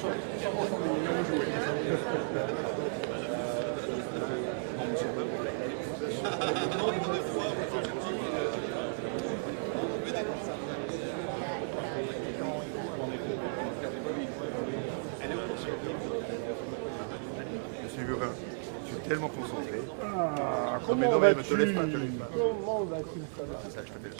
Je suis tellement concentré. Ah, Non mais te lève pas, te lève pas. Comment vas-tu, ça va? Ça, je t'appelle.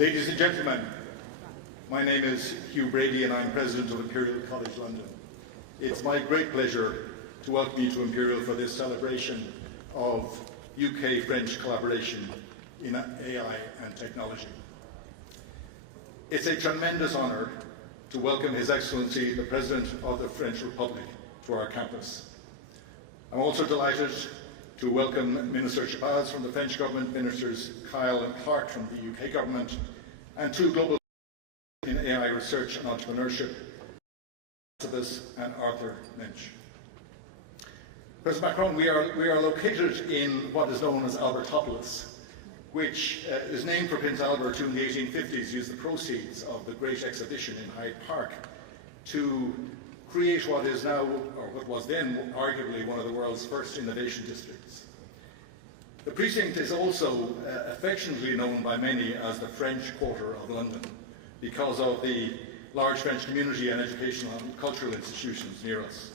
Ladies and gentlemen, my name is Hugh Brady and I'm President of Imperial College London. It's my great pleasure to welcome you to Imperial for this celebration of UK-French collaboration in AI and technology. It's a tremendous honour to welcome His Excellency the President of the French Republic to our campus. I'm also delighted to welcome Minister Shabazz from the French Government, Ministers Kyle and Clark from the UK Government, and two global in AI research and entrepreneurship, and Arthur Lynch. President Macron, we are located in what is known as Albertopolis, which is named for Prince Albert, who in the 1850s used the proceeds of the Great Exhibition in Hyde Park to create what is now, or what was then arguably one of the world's first innovation districts. The precinct is also affectionately known by many as the French Quarter of London because of the large French community and educational and cultural institutions near us.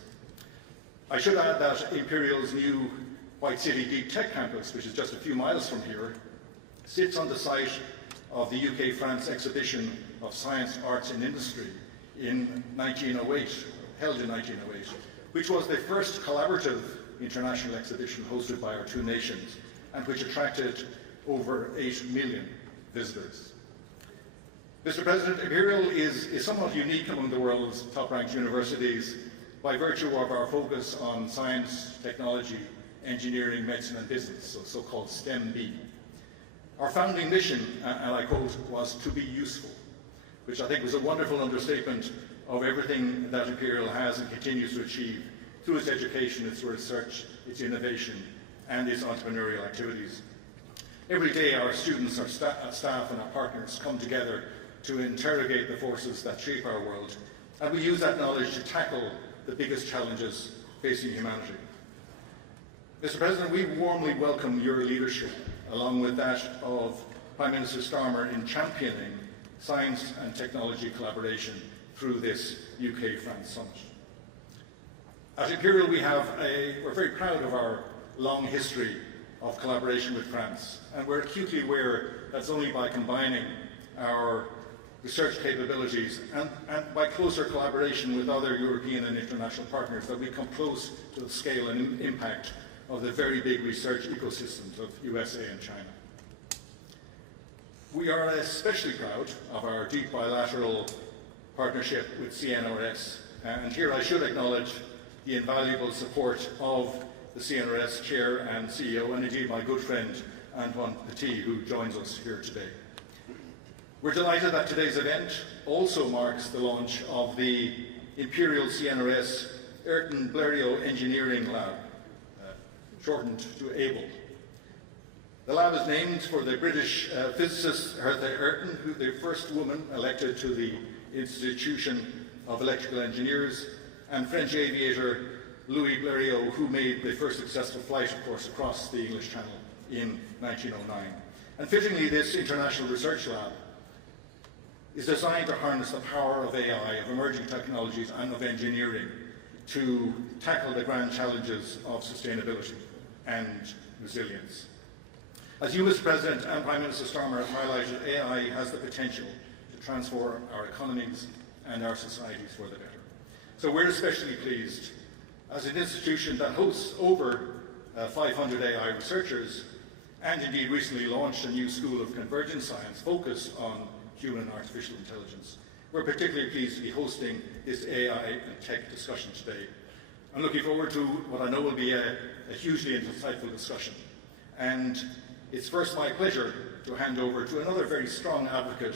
I should add that Imperial's new White City Deep Tech campus, which is just a few miles from here, sits on the site of the UK-France Exhibition of Science, Arts and Industry in 1908, held in 1908, which was the first collaborative international exhibition hosted by our two nations and which attracted over 8 million visitors. Mr. President, Imperial is somewhat unique among the world's top-ranked universities by virtue of our focus on science, technology, engineering, medicine and business, so-called STEM-B. Our founding mission, and I quote, was to be useful, which I think was a wonderful understatement of everything that Imperial has and continues to achieve through its education, its research, its innovation, and its entrepreneurial activities. Every day our students, our staff and our partners come together to interrogate the forces that shape our world, and we use that knowledge to tackle the biggest challenges facing humanity. Mr. President, we warmly welcome your leadership, along with that of Prime Minister Starmer, in championing science and technology collaboration through this UK-France summit. At Imperial, we're very proud of our long history of collaboration with France, and we're acutely aware that it's only by combining our research capabilities and by closer collaboration with other European and international partners that we come close to the scale and impact of the very big research ecosystems of USA and China. We are especially proud of our deep bilateral partnership with CNRS, and here I should acknowledge the invaluable support of the CNRS Chair and CEO, and indeed my good friend Antoine Petit, who joins us here today. We're delighted that today's event also marks the launch of the Imperial CNRS Ayrton Blériot Engineering Lab, shortened to ABLE. The lab is named for the British physicist Hertha Ayrton, who the first woman elected to the Institution of Electrical Engineers, and French aviator Louis Blériot, who made the first successful flight, of course, across the English Channel in 1909. And fittingly, this international research lab is designed to harness the power of AI, of emerging technologies and of engineering to tackle the grand challenges of sustainability and resilience. As you, Mr. President, and Prime Minister Starmer have highlighted, AI has the potential to transform our economies and our societies for the better. So we're especially pleased, as an institution that hosts over 500 AI researchers, and indeed recently launched a new school of convergent science focused on human and artificial intelligence. We're particularly pleased to be hosting this AI and tech discussion today. I'm looking forward to what I know will be a hugely insightful discussion. And it's first my pleasure to hand over to another very strong advocate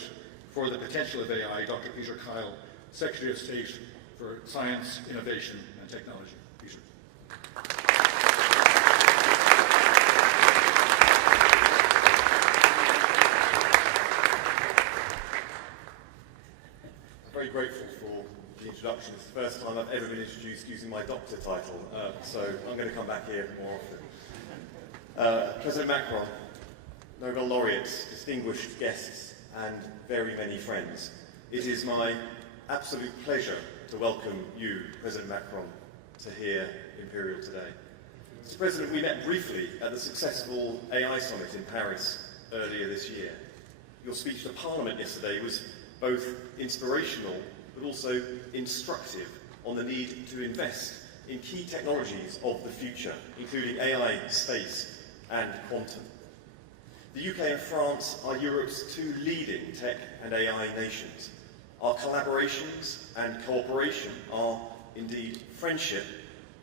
for the potential of AI, Dr. Peter Kyle, Secretary of State for Science, Innovation and Technology. Peter. Very grateful for the introduction. It's the first time I've ever been introduced using my doctor title, so I'm going to come back here more often. President Macron, Nobel laureates, distinguished guests, and very many friends, it is my absolute pleasure to welcome you, President Macron, to here Imperial today. Mr. President, we met briefly at the successful AI Summit in Paris earlier this year. your speech to Parliament yesterday was both inspirational but also instructive on the need to invest in key technologies of the future, including AI, space and quantum. The UK and France are Europe's two leading tech and AI nations. Our collaborations and cooperation, our indeed friendship,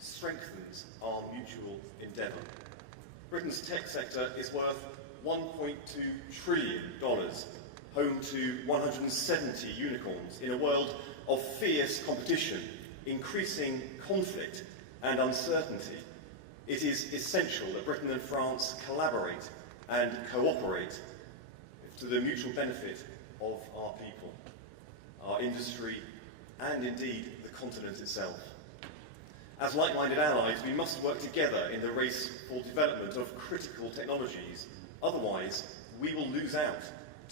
strengthens our mutual endeavour. Britain's tech sector is worth $1.2 trillion, home to 170 unicorns in a world of fierce competition, increasing conflict and uncertainty. It is essential that Britain and France collaborate and cooperate to the mutual benefit of our people, our industry, and indeed the continent itself. As like-minded allies, we must work together in the race for development of critical technologies. Otherwise, we will lose out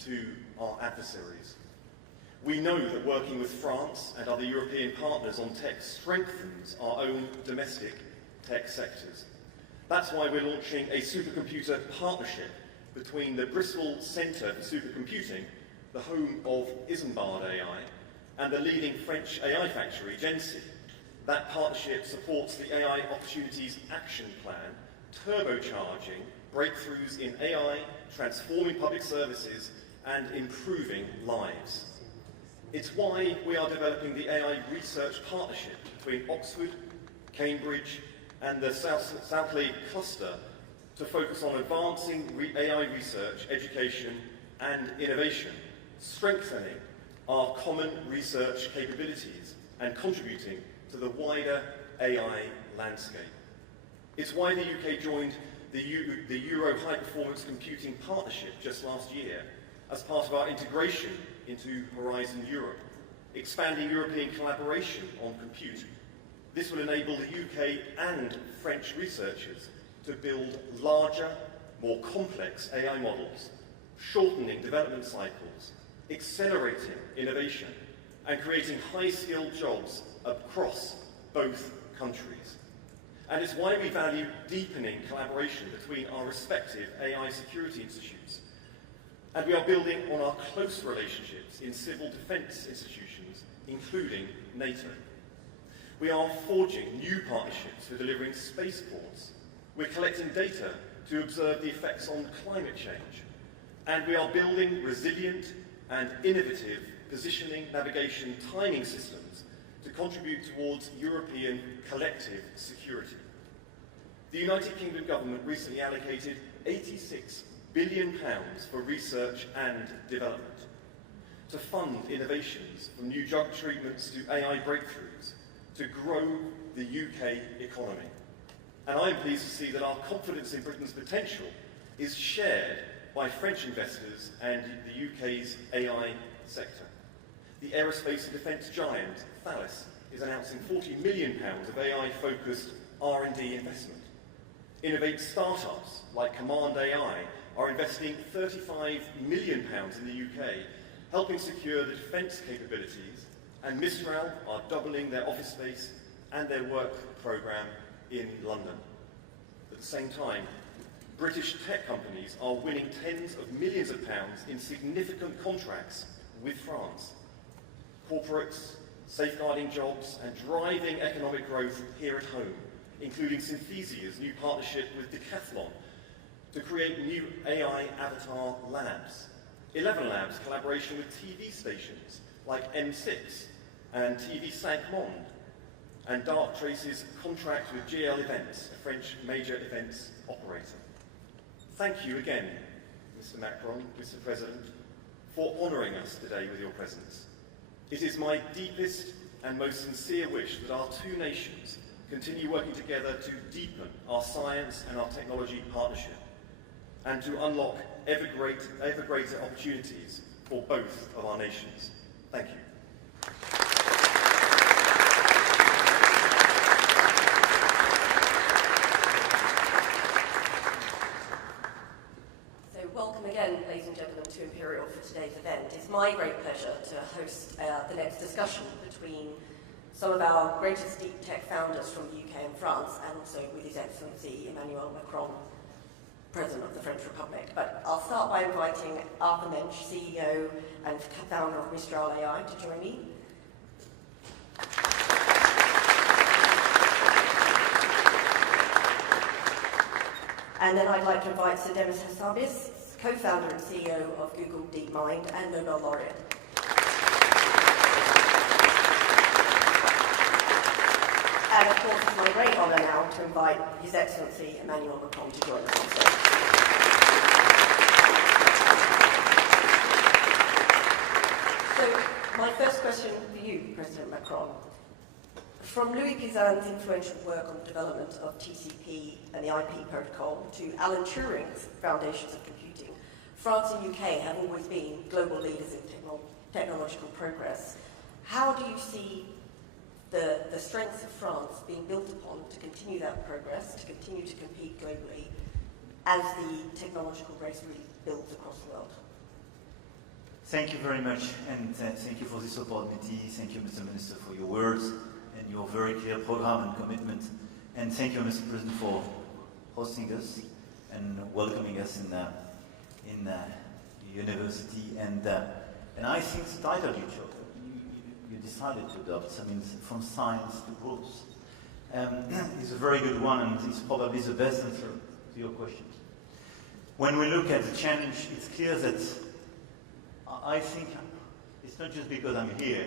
to our adversaries. We know that working with France and other European partners on tech strengthens our own domestic tech sectors. That's why we're launching a supercomputer partnership between the Bristol Centre for Supercomputing, the home of Isambard AI, and the leading French AI factory, Gency. That partnership supports the AI Opportunities Action Plan, turbocharging breakthroughs in AI, transforming public services, and improving lives. It's why we are developing the AI Research Partnership between Oxford, Cambridge, and the Southleigh Cluster to focus on advancing AI research, education, and innovation, strengthening our common research capabilities, and contributing to the wider AI landscape. It's why the UK joined the Euro High Performance Computing Partnership just last year as part of our integration into Horizon Europe, expanding European collaboration on compute. This will enable the UK and French researchers to build larger, more complex AI models, shortening development cycles, accelerating innovation, and creating high-skilled jobs across both countries. And it's why we value deepening collaboration between our respective AI security institutes. And we are building on our close relationships in civil defence institutions, including NATO. We are forging new partnerships for delivering spaceports. We're collecting data to observe the effects on climate change. And we are building resilient and innovative positioning, navigation, timing systems to contribute towards European collective security. The United Kingdom government recently allocated £86 billion for research and development to fund innovations from new drug treatments to AI breakthroughs to grow the UK economy. And I'm pleased to see that our confidence in Britain's potential is shared by French investors and the UK's AI sector. The aerospace and defence giant Thales is announcing £40 million of AI-focused R&D investment. Innovate startups like Command AI are investing £35 million in the UK, helping secure the defence capabilities, and Mistral are doubling their office space and their work programme in London. At the same time, British tech companies are winning tens of millions of pounds in significant contracts with France. Corporates, safeguarding jobs and driving economic growth here at home, including Synthesia's new partnership with Decathlon to create new AI avatar labs. 11 Labs collaboration with TV stations like M6 and TV 5 Monde, and Darktrace's contract with GL Events, a French major events operator. Thank you again, Mr. Macron, Mr. President, for honouring us today with your presence. It is my deepest and most sincere wish that our two nations continue working together to deepen our science and our technology partnership and to unlock ever greater opportunities for both of our nations. Thank you. Welcome again, ladies and gentlemen, to Imperial for today's event. It's my great pleasure to host the next discussion between some of our greatest deep tech founders from the UK and France, and also with His Excellency Emmanuel Macron. President of the French Republic. But I'll start by inviting Arthur Mensch, CEO and founder of Mistral AI, to join me. And then I'd like to invite Sir Demis Hassabis, co-founder and CEO of Google DeepMind and Nobel laureate. And of course, it's my great honour now to invite His Excellency Emmanuel Macron to join us on stage. So, my first question for you, President Macron. From Louis Pisan's influential work on the development of TCP and the IP protocol to Alan Turing's foundations of computing, France and UK have always been global leaders in technological progress. How do you see the strengths of France being built upon to continue that progress, to continue to compete globally as the technological race really builds across the world? Thank you very much, and thank you for this opportunity. Thank you, Mr. Minister, for your words and your very clear program and commitment. And thank you, Mr. President, for hosting us and welcoming us in the university. And I think the title you decided to adopt, I mean, from science to growth, is a very good one, and it's probably the best answer to your questions. When we look at the challenge, it's clear that I think it's not just because I'm here,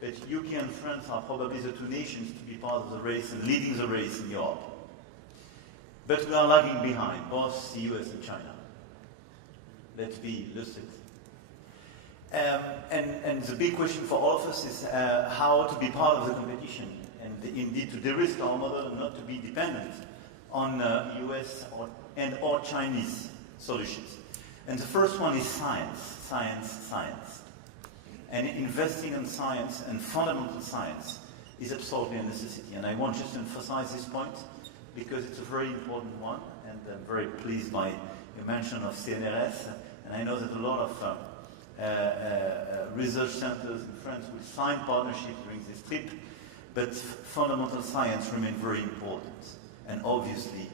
but UK and France are probably the two nations to be part of the race and leading the race in Europe. But we are lagging behind, both the US and China. Let's be lucid. And the big question for all of us is how to be part of the competition and indeed to de-risk our model and not to be dependent on US or Chinese solutions. And the first one is science, science, science. And investing in science and fundamental science is absolutely a necessity. And I want just to emphasize this point because it's a very important one, and I'm very pleased by your mention of CNRS. And I know that a lot of research centers in France will sign partnerships during this trip, but fundamental science remains very important, and obviously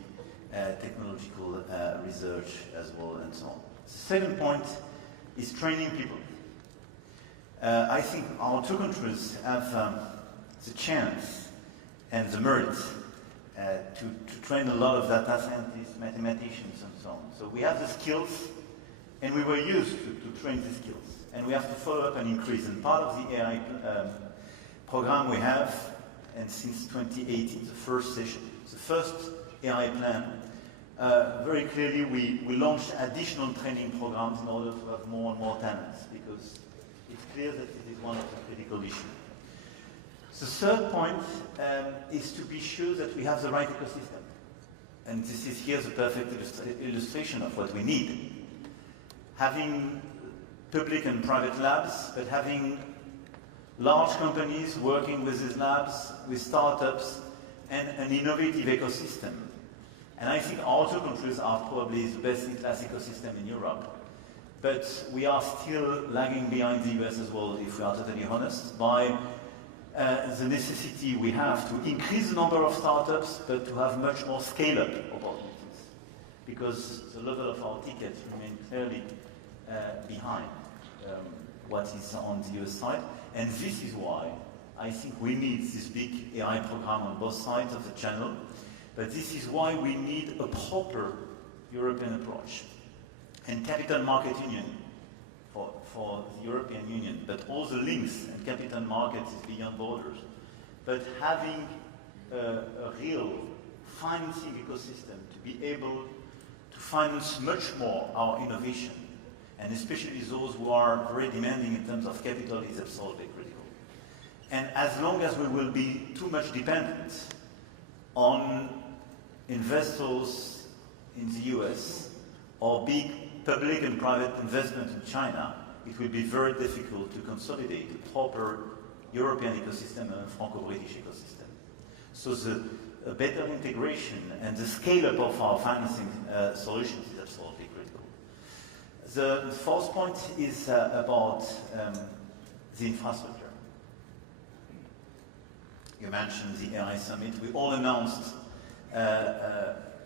technological research as well, and so on. The second point is training people. I think our two countries have the chance and the merit to train a lot of data scientists, mathematicians, and so on. So we have the skills, and we were used to train the skills. And we have to follow up and increase. And part of the AI program we have, and since 2018, the first session, the first AI plan, very clearly we launched additional training programs in order to have more and more talents, because it's clear that it is one of the critical issues. The third point is to be sure that we have the right ecosystem. And this is here the perfect illustration of what we need. Having public and private labs, but having large companies working with these labs, with startups, and an innovative ecosystem. And I think our two countries are probably the best-in-class ecosystem in Europe. But we are still lagging behind the US as well, if we are totally honest, by the necessity we have to increase the number of startups, but to have much more scale-up opportunities. Because the level of our tickets remain clearly behind what is on the US side. And this is why I think we need this big AI program on both sides of the channel. But this is why we need a proper European approach. And capital market union for the European Union, but all the links and capital markets is beyond borders. But having a real financing ecosystem to be able to finance much more our innovation, and especially those who are very demanding in terms of capital, is absolutely critical. And as long as we will be too much dependent on investors in the US or big public and private investment in China, it will be very difficult to consolidate a proper European ecosystem and a Franco-British ecosystem. So the better integration and the scale-up of our financing solutions is absolutely critical. The fourth point is about the infrastructure. You mentioned the AI summit. We all announced,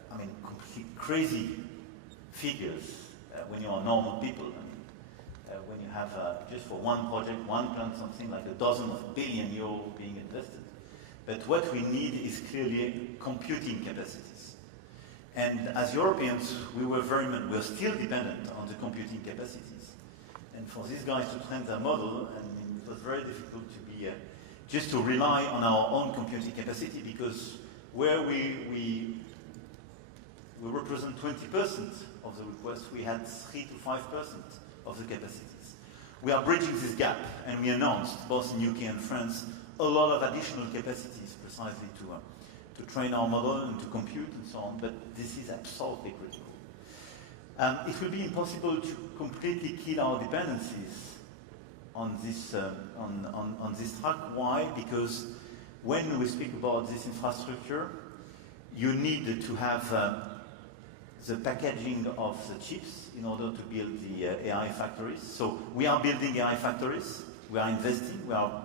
completely crazy figures when you are normal people. I mean, when you have, just for one project, one plant, something like a dozen of billion euros being invested. But what we need is clearly computing capacities. And as Europeans, we're still dependent on the computing capacities. And for these guys to train their model, and it was very difficult to be, just to rely on our own computing capacity, because where we represent 20% of the requests, we had 3 to 5% of the capacities. We are bridging this gap, and we announced, both in UK and France, a lot of additional capacities precisely to train our model and to compute and so on, but this is absolutely critical. It will be impossible to completely kill our dependencies on this, on this track. Why? Because when we speak about this infrastructure, you need to have the packaging of the chips in order to build the AI factories. So we are building AI factories, we are investing, we are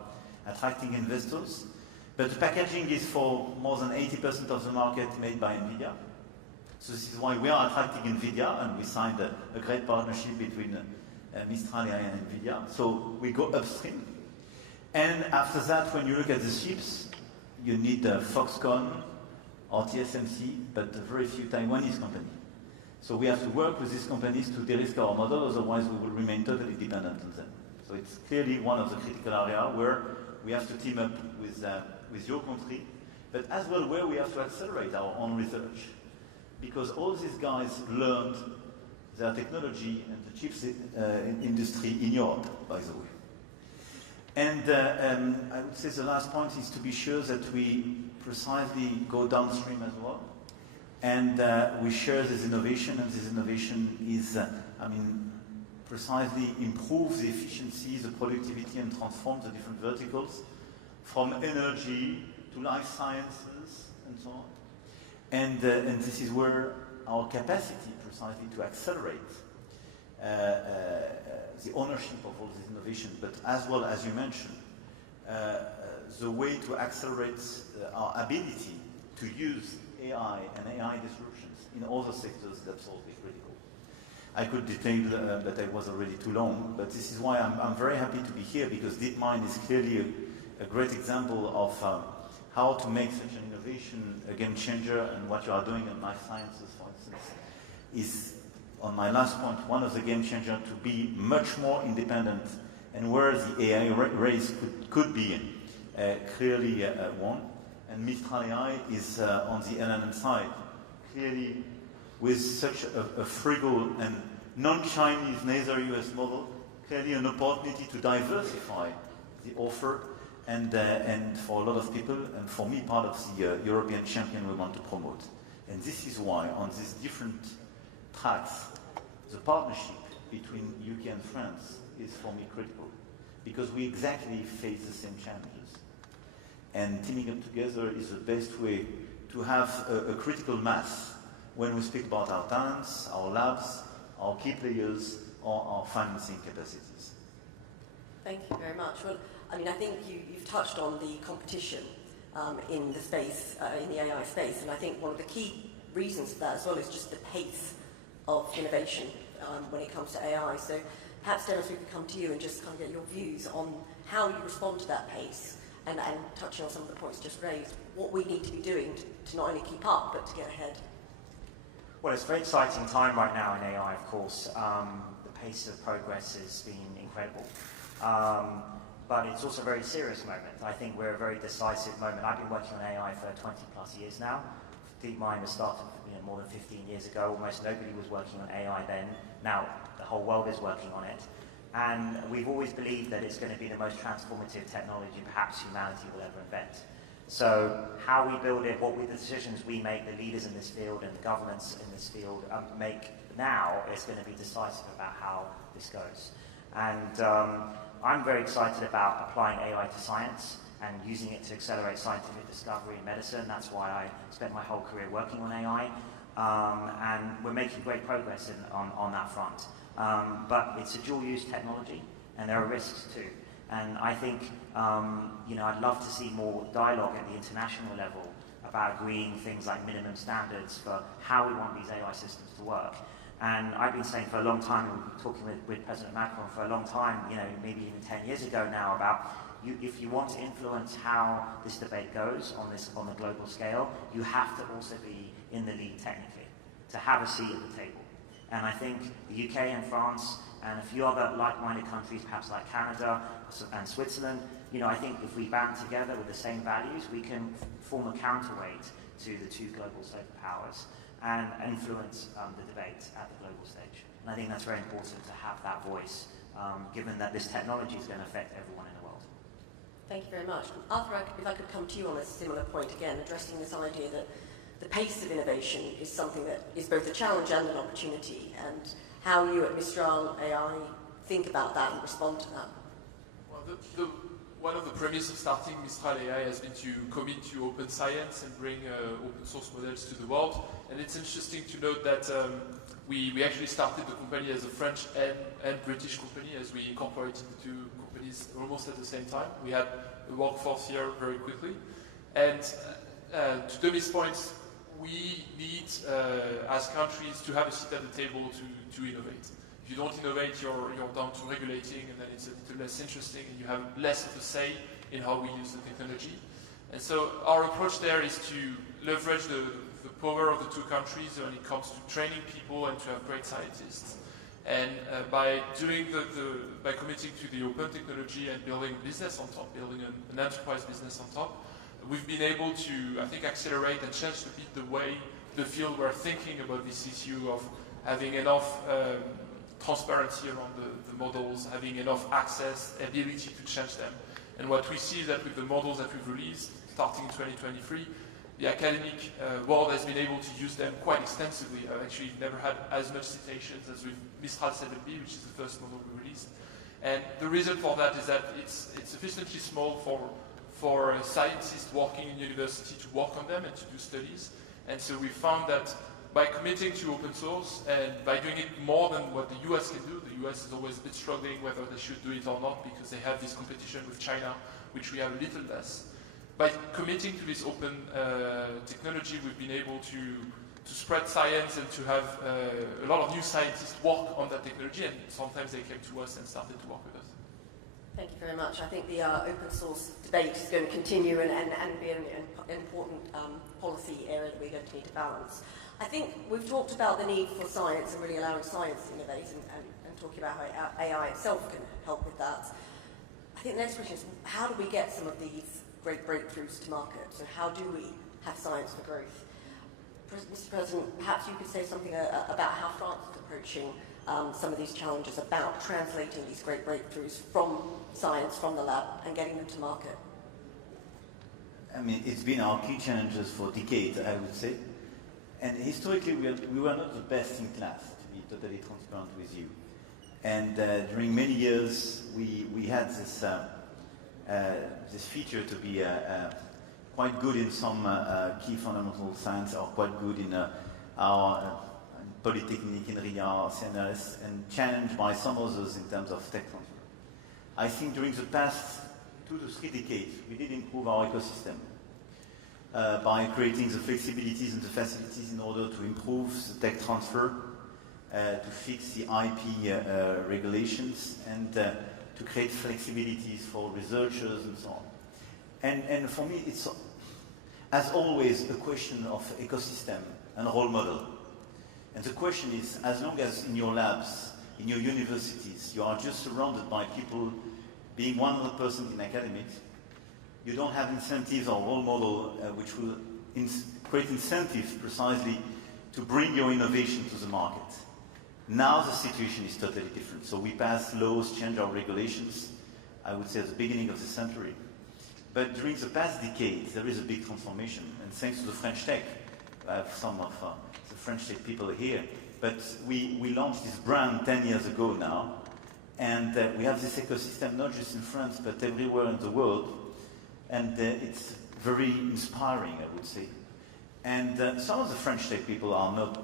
attracting investors, but the packaging is for more than 80% of the market made by NVIDIA. So this is why we are attracting NVIDIA, and we signed a great partnership between Mistral AI and NVIDIA. So we go upstream. And after that, when you look at the chips, you need Foxconn or TSMC, but very few Taiwanese companies. So we have to work with these companies to de-risk our model, otherwise we will remain totally dependent on them. So it's clearly one of the critical areas where we have to team up with your country, but as well where we have to accelerate our own research. Because all these guys learned their technology and the chips industry in Europe, by the way. And I would say the last point is to be sure that we precisely go downstream as well. And we share this innovation, and this innovation is, precisely improve the efficiency, the productivity, and transform the different verticals from energy to life sciences and so on. And this is where our capacity precisely to accelerate the ownership of all this innovation, but as well as you mentioned, the way to accelerate our ability to use AI and AI disruptions in other sectors is absolutely critical. I could detail, but I was already too long, but this is why I'm very happy to be here, because DeepMind is clearly a great example of how to make such an innovation a game changer, and what you are doing in life sciences, for instance, is, on my last point, one of the game changers to be much more independent, and where the AI race could be clearly one. And Mistral AI is on the LLM side, clearly with such a frugal and non-Chinese, neither US model, clearly an opportunity to diversify the offer, and for a lot of people, and for me, part of the European champion we want to promote. And this is why, on these different tracks, the partnership between UK and France is for me critical, because we exactly face the same challenges. And teaming up together is the best way to have a critical mass when we speak about our talents, our labs, our key players, or our financing capacities. Thank you very much. Well, I think you've touched on the competition in the space, in the AI space, and I think one of the key reasons for that as well is just the pace of innovation when it comes to AI. So perhaps, Dennis, we could come to you and just kind of get your views on how you respond to that pace, and touching on some of the points just raised, what we need to be doing to not only keep up, but to get ahead. Well, it's a very exciting time right now in AI, of course. The pace of progress has been incredible. But it's also a very serious moment. I think we're a very decisive moment. I've been working on AI for 20 plus years now. DeepMind was started more than 15 years ago. Almost nobody was working on AI then. Now the whole world is working on it. And we've always believed that it's going to be the most transformative technology perhaps humanity will ever invent. So how we build it, what the decisions we make, the leaders in this field and the governments in this field make now is going to be decisive about how this goes. And I'm very excited about applying AI to science and using it to accelerate scientific discovery in medicine. That's why I spent my whole career working on AI. And we're making great progress on that front. But it's a dual-use technology, and there are risks too. And I think, I'd love to see more dialogue at the international level about agreeing things like minimum standards for how we want these AI systems to work. And I've been saying for a long time, and talking with President Macron for a long time, maybe even 10 years ago now, about if you want to influence how this debate goes on the global scale, you have to also be in the lead technically, to have a seat at the table. And I think the UK and France and a few other like-minded countries, perhaps like Canada and Switzerland, I think if we band together with the same values, we can form a counterweight to the two global superpowers and influence the debate at the global stage. And I think that's very important to have that voice, given that this technology is going to affect everyone in the world. Thank you very much. Arthur, if I could come to you on a similar point again, addressing this idea that the pace of innovation is something that is both a challenge and an opportunity, and how you at Mistral AI think about that and respond to that. Well, one of the premises of starting Mistral AI has been to commit to open science and bring open source models to the world. And it's interesting to note that we actually started the company as a French and British company, as we incorporated the two companies almost at the same time. We had a workforce here very quickly. And to Demi's point, we need, as countries, to have a seat at the table to innovate. If you don't innovate, you're down to regulating, and then it's a little less interesting, and you have less of a say in how we use the technology. And so our approach there is to leverage the power of the two countries when it comes to training people and to have great scientists. And by committing to the open technology and building a business on top, building an enterprise business on top, we've been able to, I think, accelerate and change a bit the way the field we're thinking about this issue of having enough transparency around the models, having enough access, ability to change them. And what we see is that with the models that we've released, starting in 2023, the academic world has been able to use them quite extensively. I've actually never had as much citations as with Mistral 7B, which is the first model we released. And the reason for that is that it's sufficiently small for scientists working in university to work on them and to do studies. And so we found that by committing to open source and by doing it more than what the US can do, the US is always a bit struggling whether they should do it or not because they have this competition with China, which we have a little less. By committing to this open technology, we've been able to spread science and to have a lot of new scientists work on that technology, and sometimes they came to us and started to work with us. Thank you very much. I think the open source debate is going to continue and be an important policy area that we're going to need to balance. I think we've talked about the need for science and really allowing science to innovate and talking about how AI itself can help with that. I think the next question is, how do we get some of these great breakthroughs to market? So how do we have science for growth? Mr. President, perhaps you could say something about how France is approaching some of these challenges about translating these great breakthroughs from science, from the lab, and getting them to market. I mean, it's been our key challenges for decades, I would say. And historically, we were not the best in class, to be totally transparent with you. And during many years, we had this feature to be quite good in some key fundamental science, or quite good in our Polytechnique in Riyadh, CNRS, and challenged by some others in terms of tech transfer. I think during the past 2 to 3 decades, we did improve our ecosystem by creating the flexibilities and the facilities in order to improve the tech transfer, to fix the IP regulations, and to create flexibilities for researchers and so on. And for me, it's, as always, a question of ecosystem and role model. And the question is, as long as in your labs, in your universities, you are just surrounded by people being 100% in academics, you don't have incentives or role model which will create incentives precisely to bring your innovation to the market. Now the situation is totally different. So we passed laws, changed our regulations, I would say at the beginning of the century. But during the past decades, there is a big transformation. And thanks to the French tech, I have some of the French tech people here, but we launched this brand 10 years ago now. And we have this ecosystem not just in France, but everywhere in the world. And it's very inspiring, I would say. And some of the French tech people are not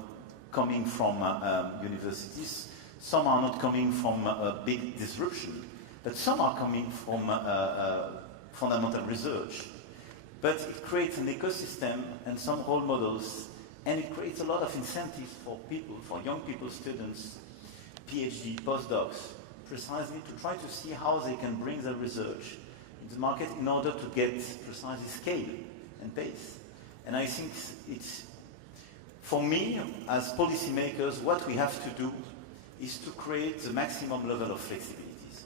coming from universities. Some are not coming from a big disruption. But some are coming from fundamental research. But it creates an ecosystem and some role models And it creates a lot of incentives for people, for young people, students, PhD, postdocs, precisely to try to see how they can bring their research in the market in order to get precisely scale and pace. And I think it's, for me, as policymakers, what we have to do is to create the maximum level of flexibilities.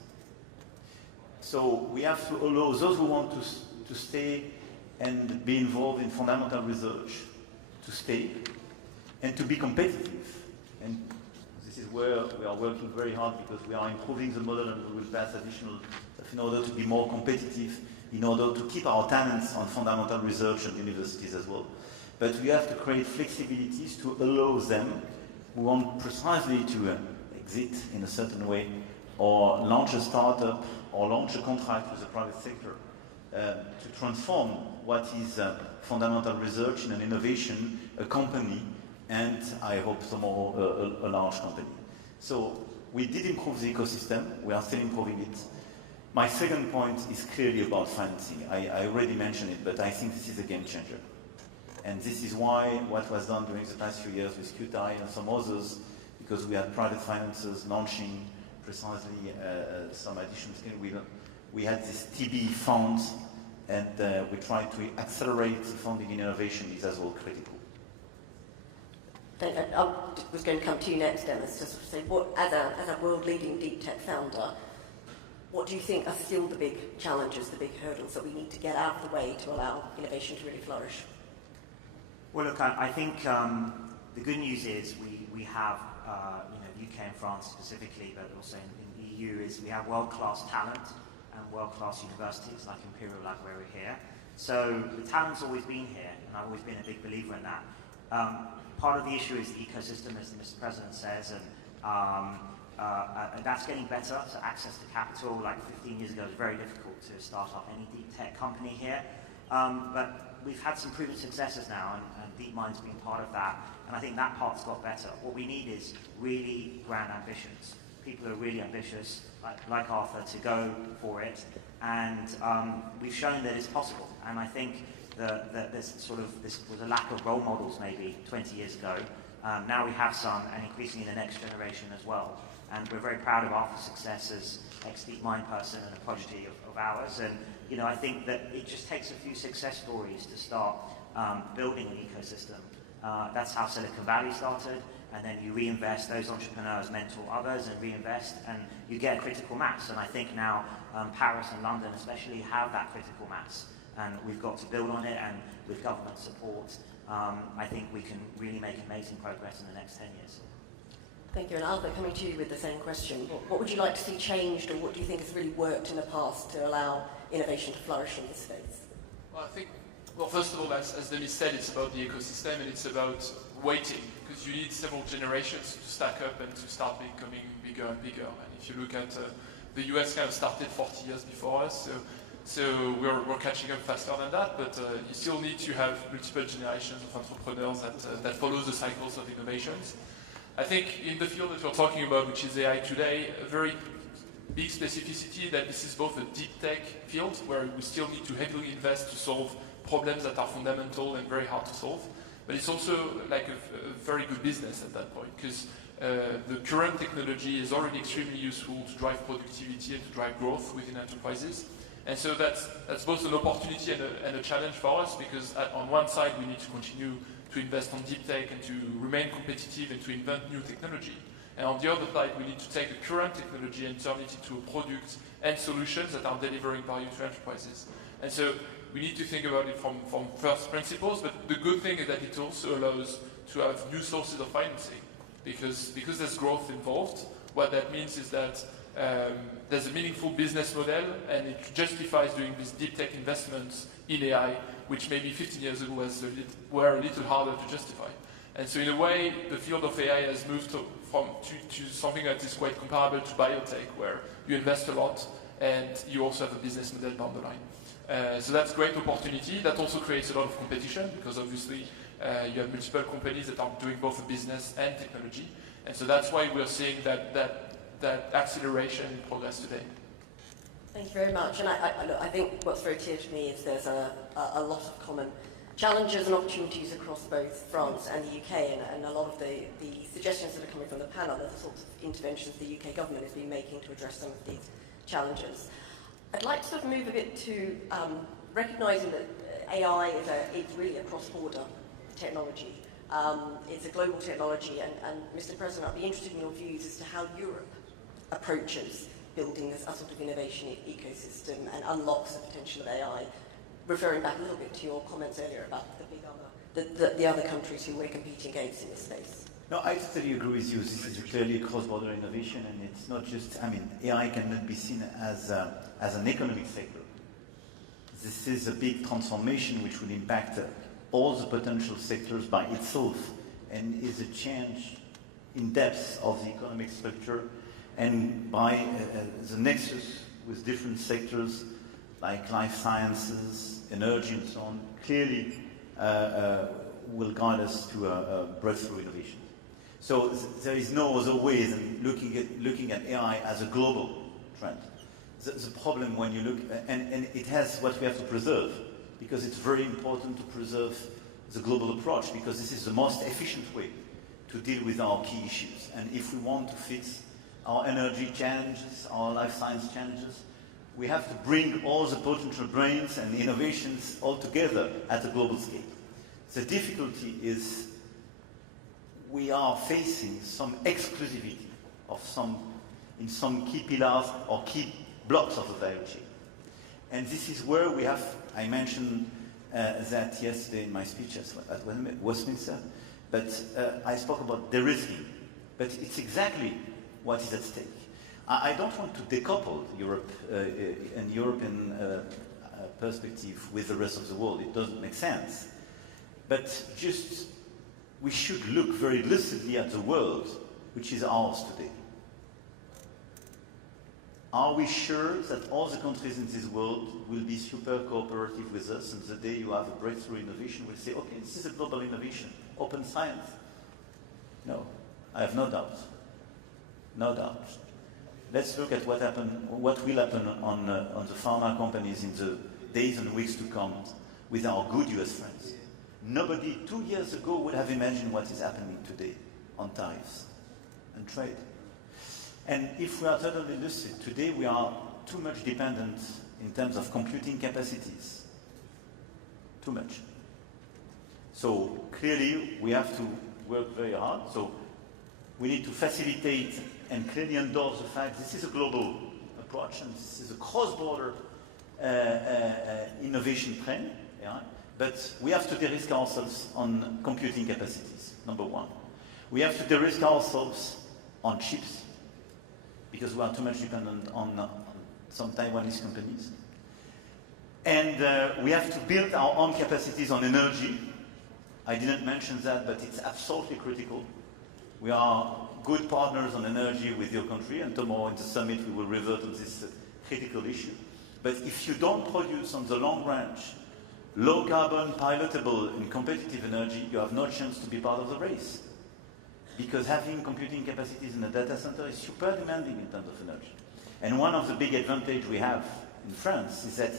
So we have to allow those who want to stay and be involved in fundamental research to stay and to be competitive. And this is where we are working very hard, because we are improving the model, and we will pass additional stuff in order to be more competitive, in order to keep our talents on fundamental research and universities as well. But we have to create flexibilities to allow them who want precisely to exit in a certain way, or launch a startup, or launch a contract with the private sector, to transform what is fundamental research in an innovation, a company, and I hope tomorrow a large company. So we did improve the ecosystem, we are still improving it. My second point is clearly about financing. I already mentioned it, but I think this is a game changer. And this is why what was done during the past few years with QTI and some others, because we had private financiers launching precisely some additional skill. We had this TB fund, and we tried to accelerate the funding in innovation is as well critical. I was going to come to you next, Dennis, just to say, as a world-leading deep tech founder, what do you think are still the big challenges, the big hurdles that we need to get out of the way to allow innovation to really flourish? Well, look, I think the good news is we have, UK and France specifically, but also in the EU, is we have world-class talent and world-class universities like Imperial Lab, where we're here. So the talent's always been here, and I've always been a big believer in that. Part of the issue is the ecosystem, as Mr. President says, and that's getting better. So access to capital, like 15 years ago, was very difficult to start up any deep tech company here. But we've had some proven successes now, and DeepMind's been part of that. And I think that part's got better. What we need is really grand ambitions. People who are really ambitious, like Arthur, to go for it. And we've shown that it's possible. And I think that this was a lack of role models maybe 20 years ago. Now we have some, and increasingly the next generation as well. And we're very proud of Arthur's success as ex-DeepMind person and a prodigy of ours. And I think that it just takes a few success stories to start building an ecosystem. That's how Silicon Valley started, and then you reinvest, those entrepreneurs mentor others and reinvest, and you get a critical mass. And I think now Paris and London especially have that critical mass, and we've got to build on it, and with government support, I think we can really make amazing progress in the next 10 years. Thank you. And Arthur, coming to you with the same question, what would you like to see changed, or what do you think has really worked in the past to allow innovation to flourish in this space? Well, I think, first of all, as Demis said, it's about the ecosystem, and it's about waiting, because you need several generations to stack up and to start becoming bigger and bigger. And if you look at the US kind of started 40 years before us, so we're catching up faster than that, but you still need to have multiple generations of entrepreneurs that follow the cycles of innovations. I think in the field that we're talking about, which is AI today, a very big specificity that this is both a deep tech field, where we still need to heavily invest to solve problems that are fundamental and very hard to solve, but it's also like a very good business at that point, because the current technology is already extremely useful to drive productivity and to drive growth within enterprises. And so that's both an opportunity and a challenge for us, because on one side we need to continue to invest on deep tech and to remain competitive and to invent new technology. And on the other side, we need to take the current technology and turn it into a product and solutions that are delivering value to enterprises. And so we need to think about it from first principles, but the good thing is that it also allows to have new sources of financing, because there's growth involved. What that means is that there's a meaningful business model, and it justifies doing these deep tech investments in AI, which maybe 15 years ago were a little harder to justify. And so in a way, the field of AI has moved to something that is quite comparable to biotech, where you invest a lot and you also have a business model down the line. So that's a great opportunity. That also creates a lot of competition, because obviously you have multiple companies that are doing both a business and technology. And so that's why we're seeing that acceleration in progress today. Thank you very much. And I think what's very clear to me is there's a lot of common challenges and opportunities across both France and the UK, and a lot of the suggestions that are coming from the panel are the sorts of interventions the UK government has been making to address some of these challenges. I'd like to sort of move a bit to recognising that AI is really a cross-border technology. It's a global technology, and Mr. President, I'd be interested in your views as to how Europe approaches building a sort of innovation ecosystem and unlocks the potential of AI, referring back a little bit to your comments earlier about the other countries who we're competing against in this space. No, I totally agree with you. This is clearly a cross-border innovation, and it's not just, I mean, AI cannot be seen as an economic sector. This is a big transformation which will impact all the potential sectors by itself, and is a change in depth of the economic structure, and by the nexus with different sectors like life sciences, energy and so on, clearly will guide us to a breakthrough innovation. So there is no other way than looking at AI as a global trend. The problem when you look, and it has what we have to preserve, because it's very important to preserve the global approach, because this is the most efficient way to deal with our key issues. And if we want to fix our energy challenges, our life science challenges, we have to bring all the potential brains and innovations all together at a global scale. The difficulty is we are facing some exclusivity of in some key pillars or key blocks of the value chain. And this is where we have, I mentioned that yesterday in my speech at Westminster, but I spoke about de-risking, but it's exactly what is at stake. I don't want to decouple Europe and European perspective with the rest of the world. It doesn't make sense. But just, we should look very lucidly at the world which is ours today. Are we sure that all the countries in this world will be super cooperative with us, and the day you have a breakthrough innovation, we'll say, okay, this is a global innovation, open science? No, I have no doubt. No doubt. Let's look at what will happen on the pharma companies in the days and weeks to come with our good US friends. Nobody 2 years ago would have imagined what is happening today on tariffs and trade. And if we are totally lucid, today we are too much dependent in terms of computing capacities. Too much. So clearly we have to work very hard. So we need to facilitate and clearly endorse the fact this is a global approach and this is a cross-border innovation trend. Yeah? But we have to de-risk ourselves on computing capacities, number one. We have to de-risk ourselves on chips, because we are too much dependent on some Taiwanese companies. And we have to build our own capacities on energy. I didn't mention that, but it's absolutely critical. We are good partners on energy with your country, and tomorrow in the summit we will revert on this critical issue. But if you don't produce on the long range low carbon, pilotable and competitive energy, you have no chance to be part of the race. Because having computing capacities in a data center is super demanding in terms of energy. And one of the big advantages we have in France is that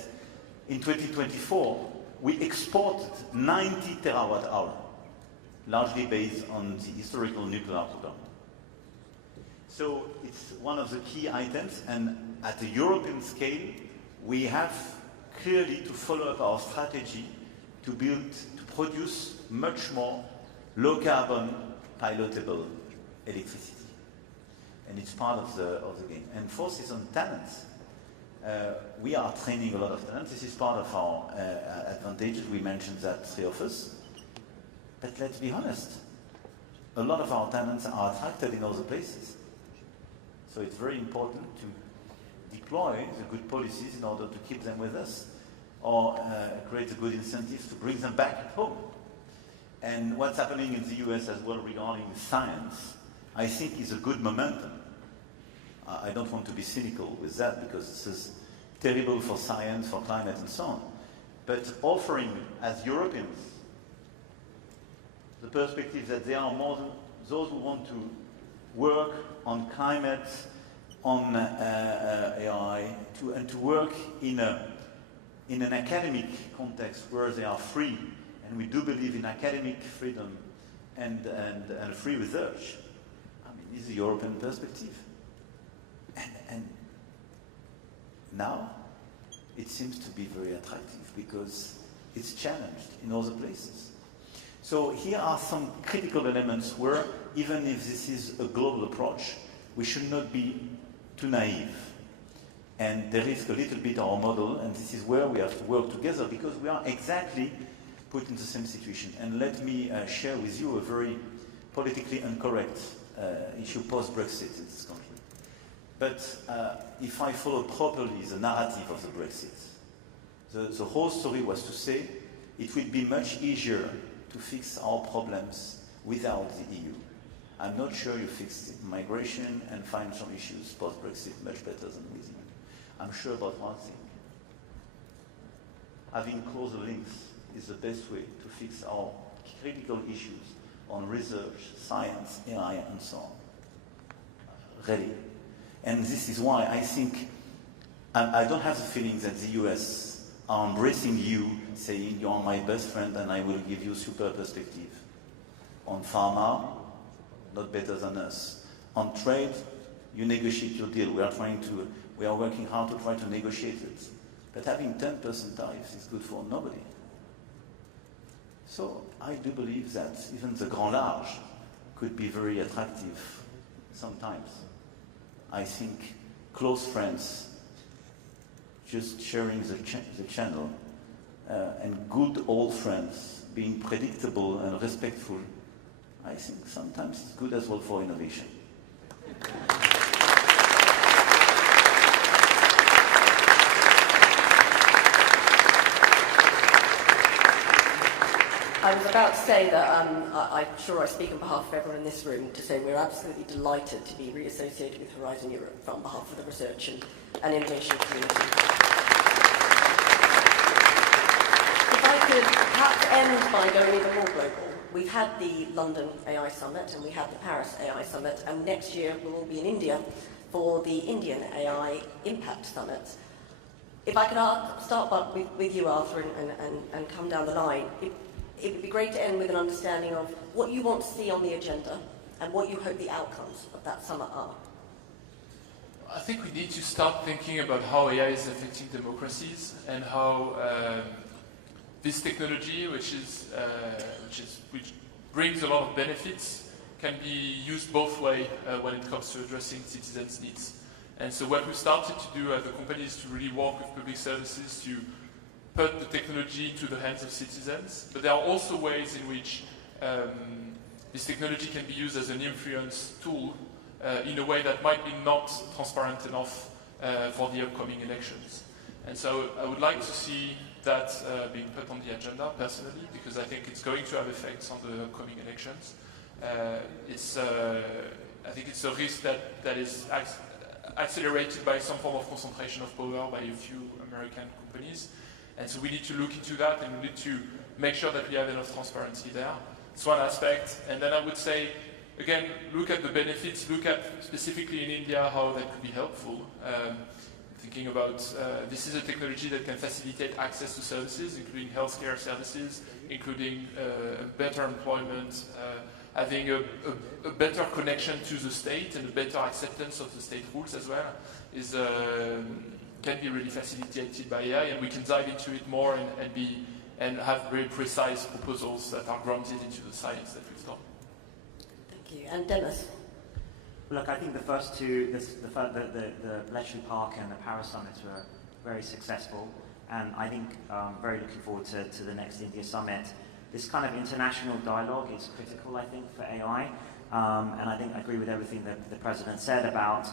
in 2024, we exported 90 terawatt hour, largely based on the historical nuclear program. So it's one of the key items, and at the European scale, we have clearly to follow up our strategy to produce much more low carbon, pilotable electricity. And it's part of the game. And fourth is on talents. We are training a lot of talent. This is part of our advantages. We mentioned that, three of us. But let's be honest, a lot of our talents are attracted in other places. So it's very important to deploy the good policies in order to keep them with us, or create the good incentives to bring them back at home. And what's happening in the US as well regarding science, I think is a good momentum. I don't want to be cynical with that, because this is terrible for science, for climate and so on. But offering, as Europeans, the perspective that there are more than those who want to work on climate, on AI, and to work in an academic context where they are free and we do believe in academic freedom and free research. I mean, this is a European perspective. And now it seems to be very attractive because it's challenged in other places. So here are some critical elements where, even if this is a global approach, we should not be too naive. And there is a little bit our model, and this is where we have to work together because we are exactly put in the same situation. And let me share with you a very politically incorrect issue post-Brexit in this country. But if I follow properly the narrative of the Brexit, the whole story was to say it will be much easier to fix our problems without the EU. I'm not sure you fix migration and financial issues post-Brexit much better than with EU. I'm sure about one thing. Having closer links is the best way to fix our critical issues on research, science, AI, and so on. Really. And this is why I think, I don't have the feeling that the US are embracing you, saying you are my best friend and I will give you super perspective. On pharma, not better than us. On trade, you negotiate your deal. We are working hard to try to negotiate it. But having 10% tariffs is good for nobody. So I do believe that even the grand large could be very attractive sometimes. I think close friends, just sharing the channel, and good old friends, being predictable and respectful, I think sometimes it's good as well for innovation. I was about to say that I'm sure I speak on behalf of everyone in this room to say we're absolutely delighted to be reassociated with Horizon Europe on behalf of the research and innovation community. If I could perhaps end by going even more global, we've had the London AI Summit and we had the Paris AI Summit, and next year we'll all be in India for the Indian AI Impact Summit. If I could start with you, Arthur, and come down the line. It would be great to end with an understanding of what you want to see on the agenda and what you hope the outcomes of that summit are. I think we need to start thinking about how AI is affecting democracies and how this technology, which brings a lot of benefits, can be used both ways when it comes to addressing citizens' needs. And so what we started to do as a company is to really work with public services to put the technology to the hands of citizens, but there are also ways in which this technology can be used as an influence tool in a way that might be not transparent enough for the upcoming elections. And so I would like to see that being put on the agenda personally, because I think it's going to have effects on the upcoming elections. I think it's a risk that is accelerated by some form of concentration of power by a few American companies. And so we need to look into that, and we need to make sure that we have enough transparency there. It's one aspect. And then I would say, again, look at the benefits, look at specifically in India how that could be helpful. Thinking about this is a technology that can facilitate access to services, including healthcare services, including better employment, having a better connection to the state and a better acceptance of the state rules as well can be really facilitated by AI, and we can dive into it more and have very precise proposals that are grounded into the science that we've done. Thank you. And Dennis? Look, I think the first two, the Bletchley Park and the Paris Summit were very successful, and I think very looking forward to the next India Summit. This kind of international dialogue is critical, I think, for AI, and I think I agree with everything that the President said about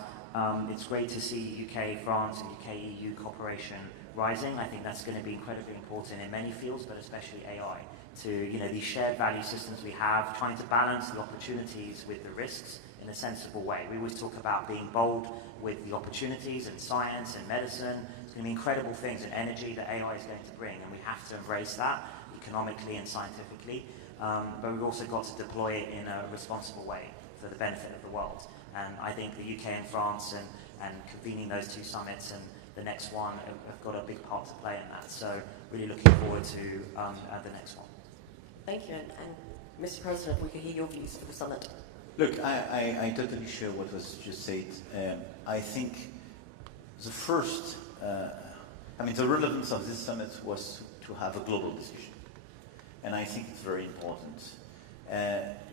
it's great to see UK, France, and UK EU cooperation rising. I think that's going to be incredibly important in many fields, but especially AI. To these shared value systems we have, trying to balance the opportunities with the risks in a sensible way. We always talk about being bold with the opportunities in science and medicine. It's going to be incredible things in energy that AI is going to bring, and we have to embrace that economically and scientifically. But we've also got to deploy it in a responsible way for the benefit of the world. And I think the UK and France and convening those two summits and the next one have got a big part to play in that. So really looking forward to the next one. Thank you. And Mr. President, if we could hear your views for the summit. Look, I totally share what was just said. I think the first, the relevance of this summit was to have a global discussion. And I think it's very important.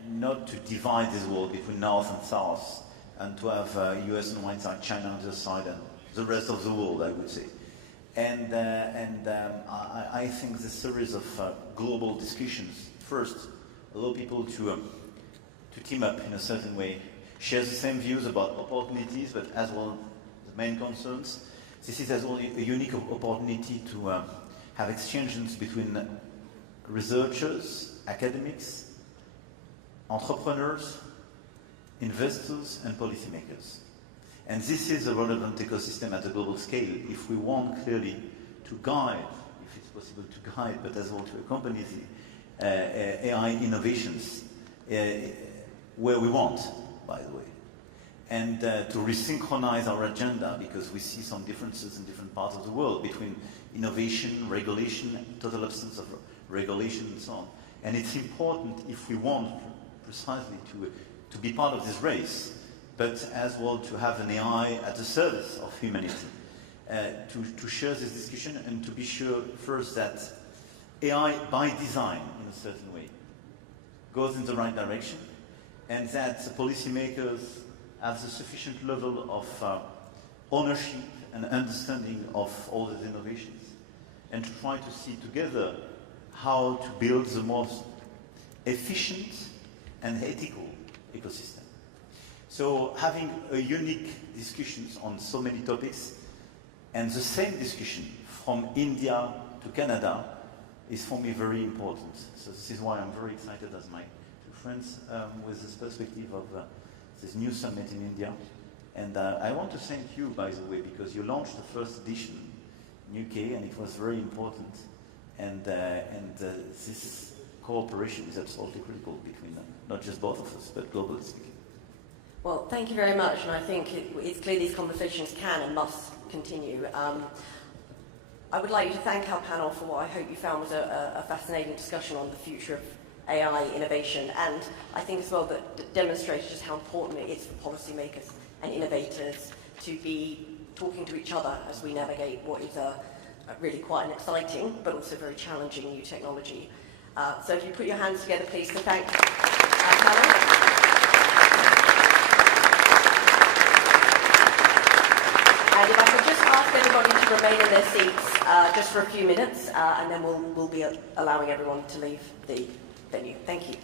Not to divide this world between North and South, and to have US on one side, China on the other side, and the rest of the world, I would say. And I think the series of global discussions, first, allow people to team up in a certain way, share the same views about opportunities, but as well the main concerns. This is as well a unique opportunity to have exchanges between researchers, academics, entrepreneurs, investors, and policymakers. And this is a relevant ecosystem at a global scale if we want clearly to guide, if it's possible to guide, but as well to accompany the AI innovations where we want, by the way. And to resynchronize our agenda, because we see some differences in different parts of the world between innovation, regulation, total absence of regulation, and so on. And it's important if we want precisely to be part of this race, but as well to have an AI at the service of humanity, to share this discussion and to be sure first that AI by design, in a certain way, goes in the right direction, and that the policymakers have the sufficient level of ownership and understanding of all these innovations, and to try to see together how to build the most efficient and ethical ecosystem. So having a unique discussions on so many topics, and the same discussion from India to Canada, is for me very important. So this is why I'm very excited as my two friends with this perspective of this new summit in India. And I want to thank you, by the way, because you launched the first edition in UK, and it was very important. And this cooperation is absolutely critical between not just both of us, but globally speaking. Well, thank you very much, and I think it's clear these conversations can and must continue. I would like to thank our panel for what I hope you found was a fascinating discussion on the future of AI innovation, and I think as well that demonstrates just how important it is for policymakers and innovators to be talking to each other as we navigate what is really quite an exciting but also very challenging new technology. So if you put your hands together, please, to thank our panel. And if I could just ask everybody to remain in their seats just for a few minutes, and then we'll be allowing everyone to leave the venue. Thank you.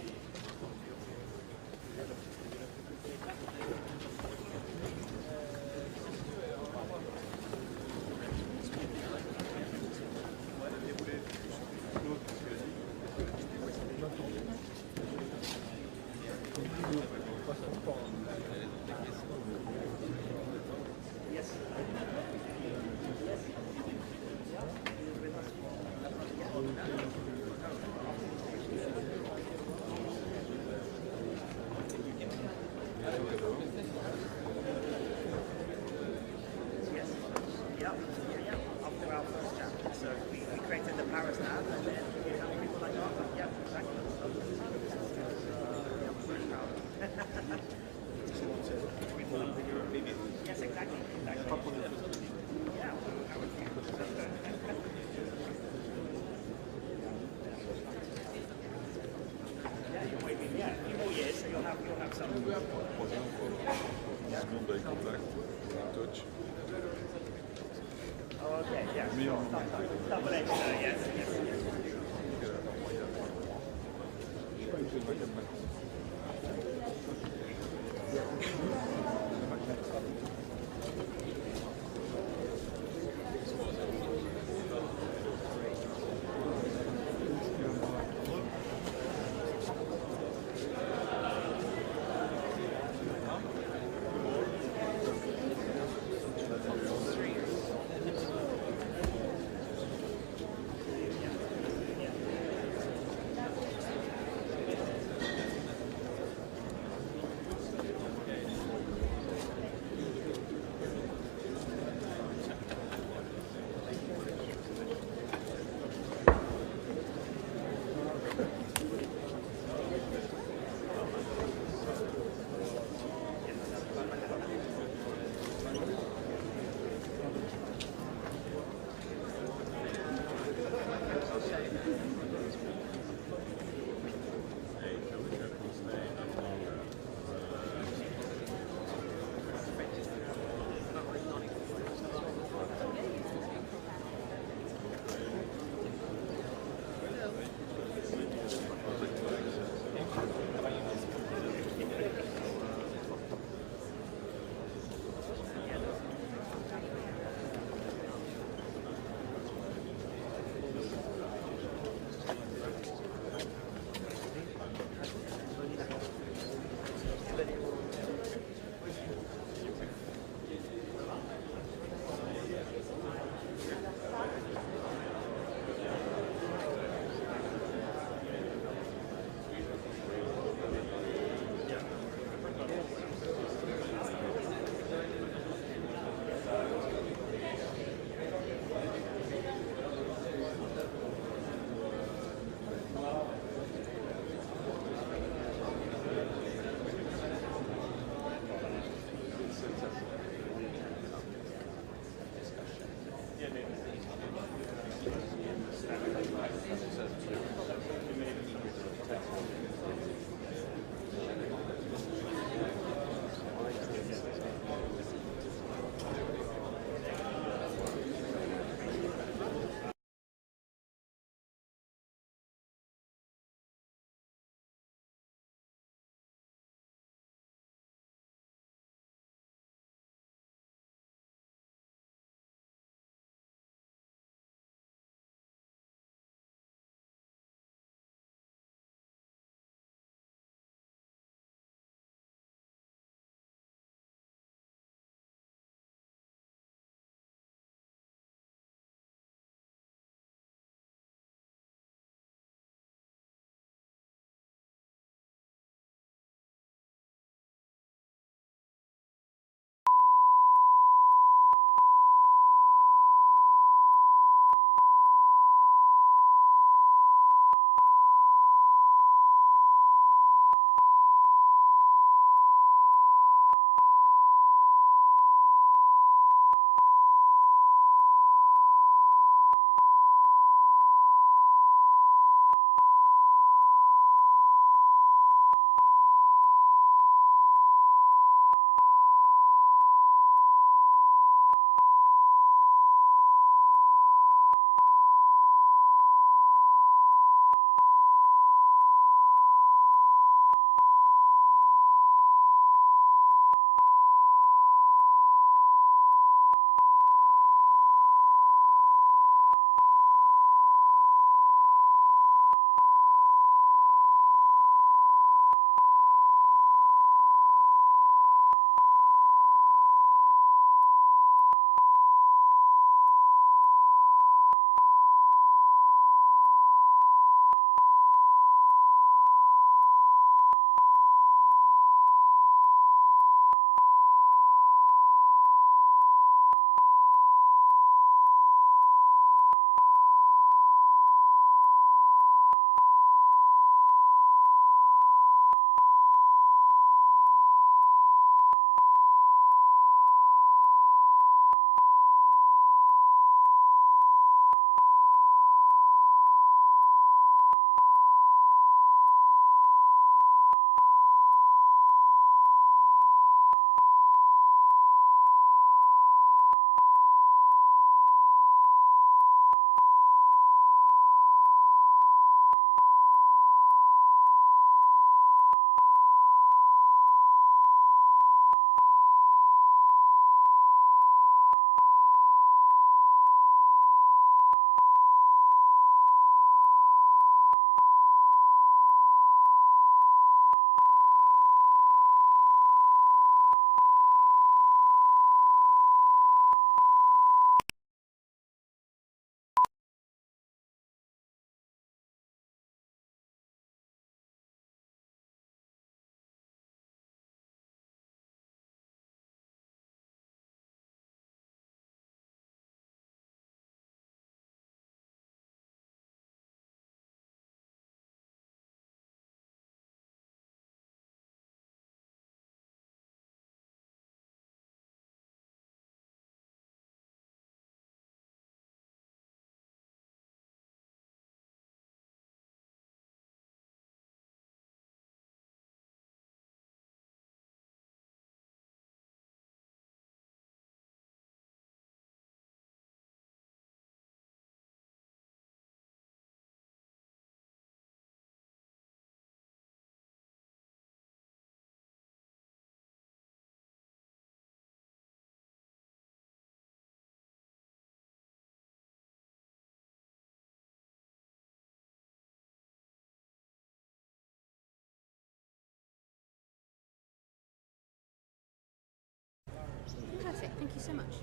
Thank you so much.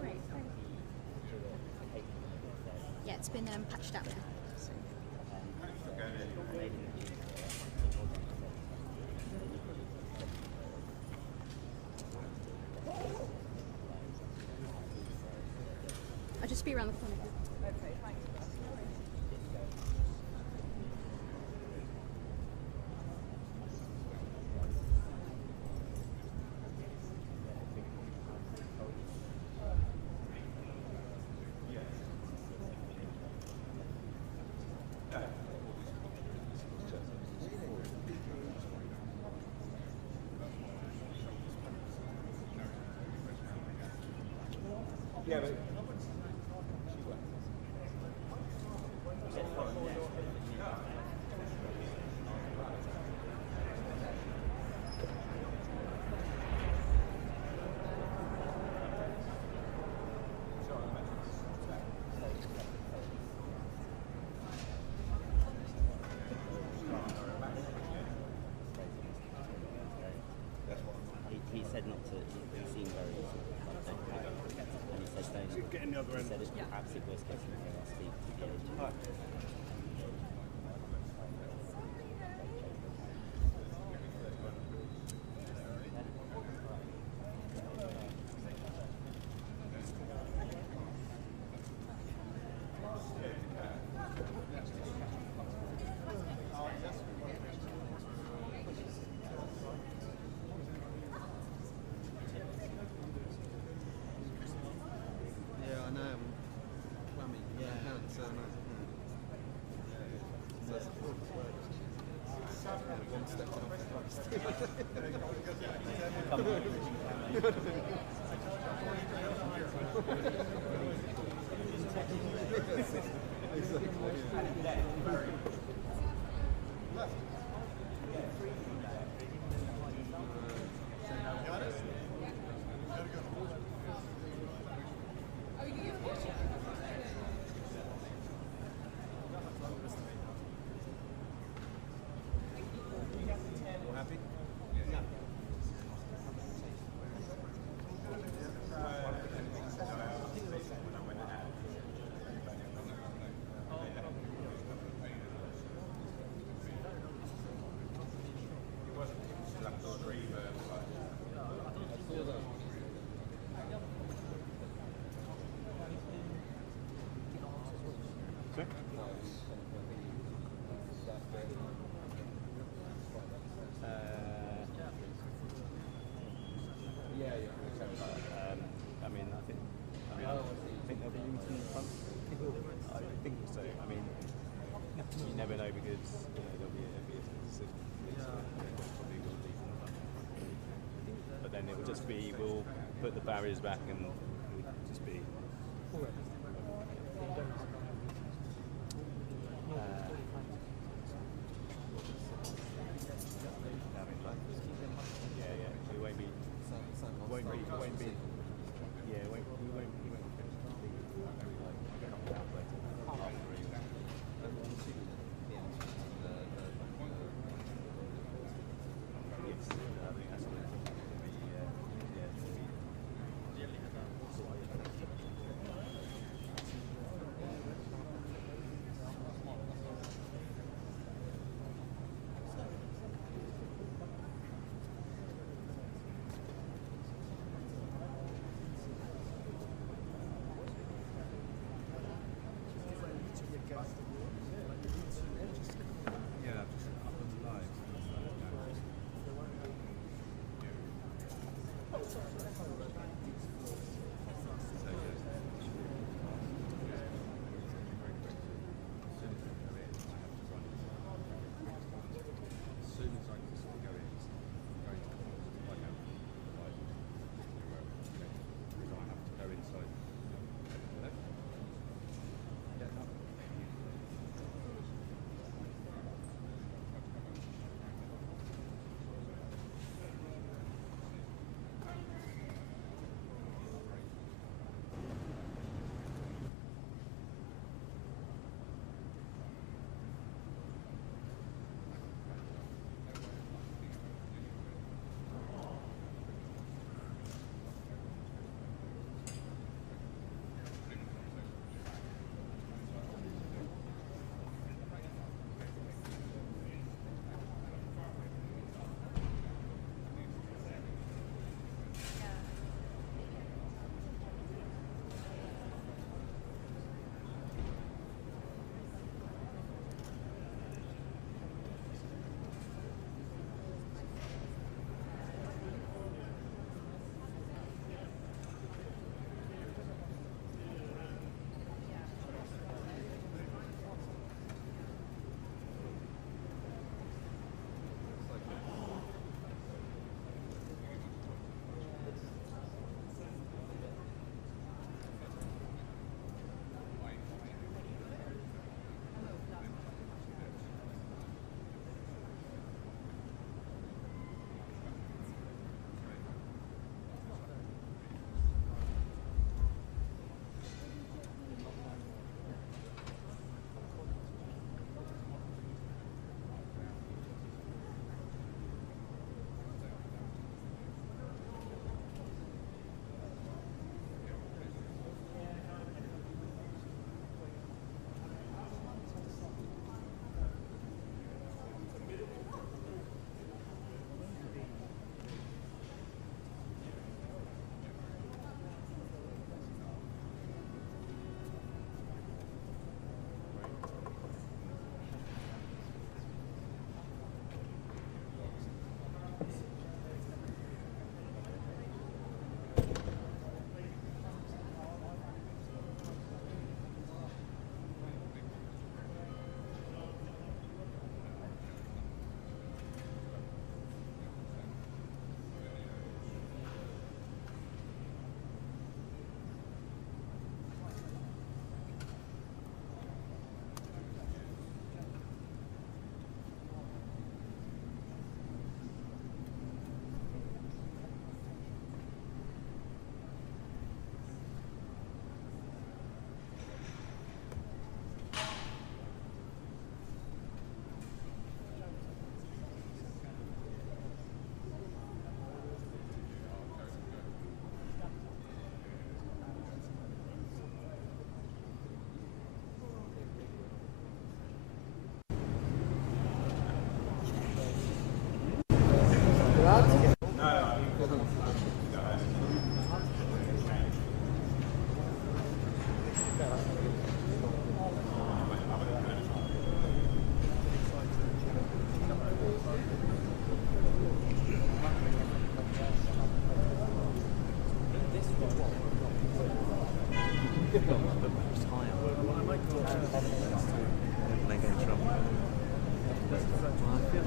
Great. Yeah, it's been patched out now. So. I'll just be around the corner. Okay, thanks. Yeah, but he said not to, he seemed very and he said don't, getting the other he end. said it's perhaps the worst case scenario I'll speak to get into. Yeah, I know. I mean, yeah, hands, one step happy? Yeah. I mean, I think there'll be rooms in the front. I think so. I mean, you never know because there'll be a probably will be from the front. But then it will just be we'll put the barriers back and it'll just be.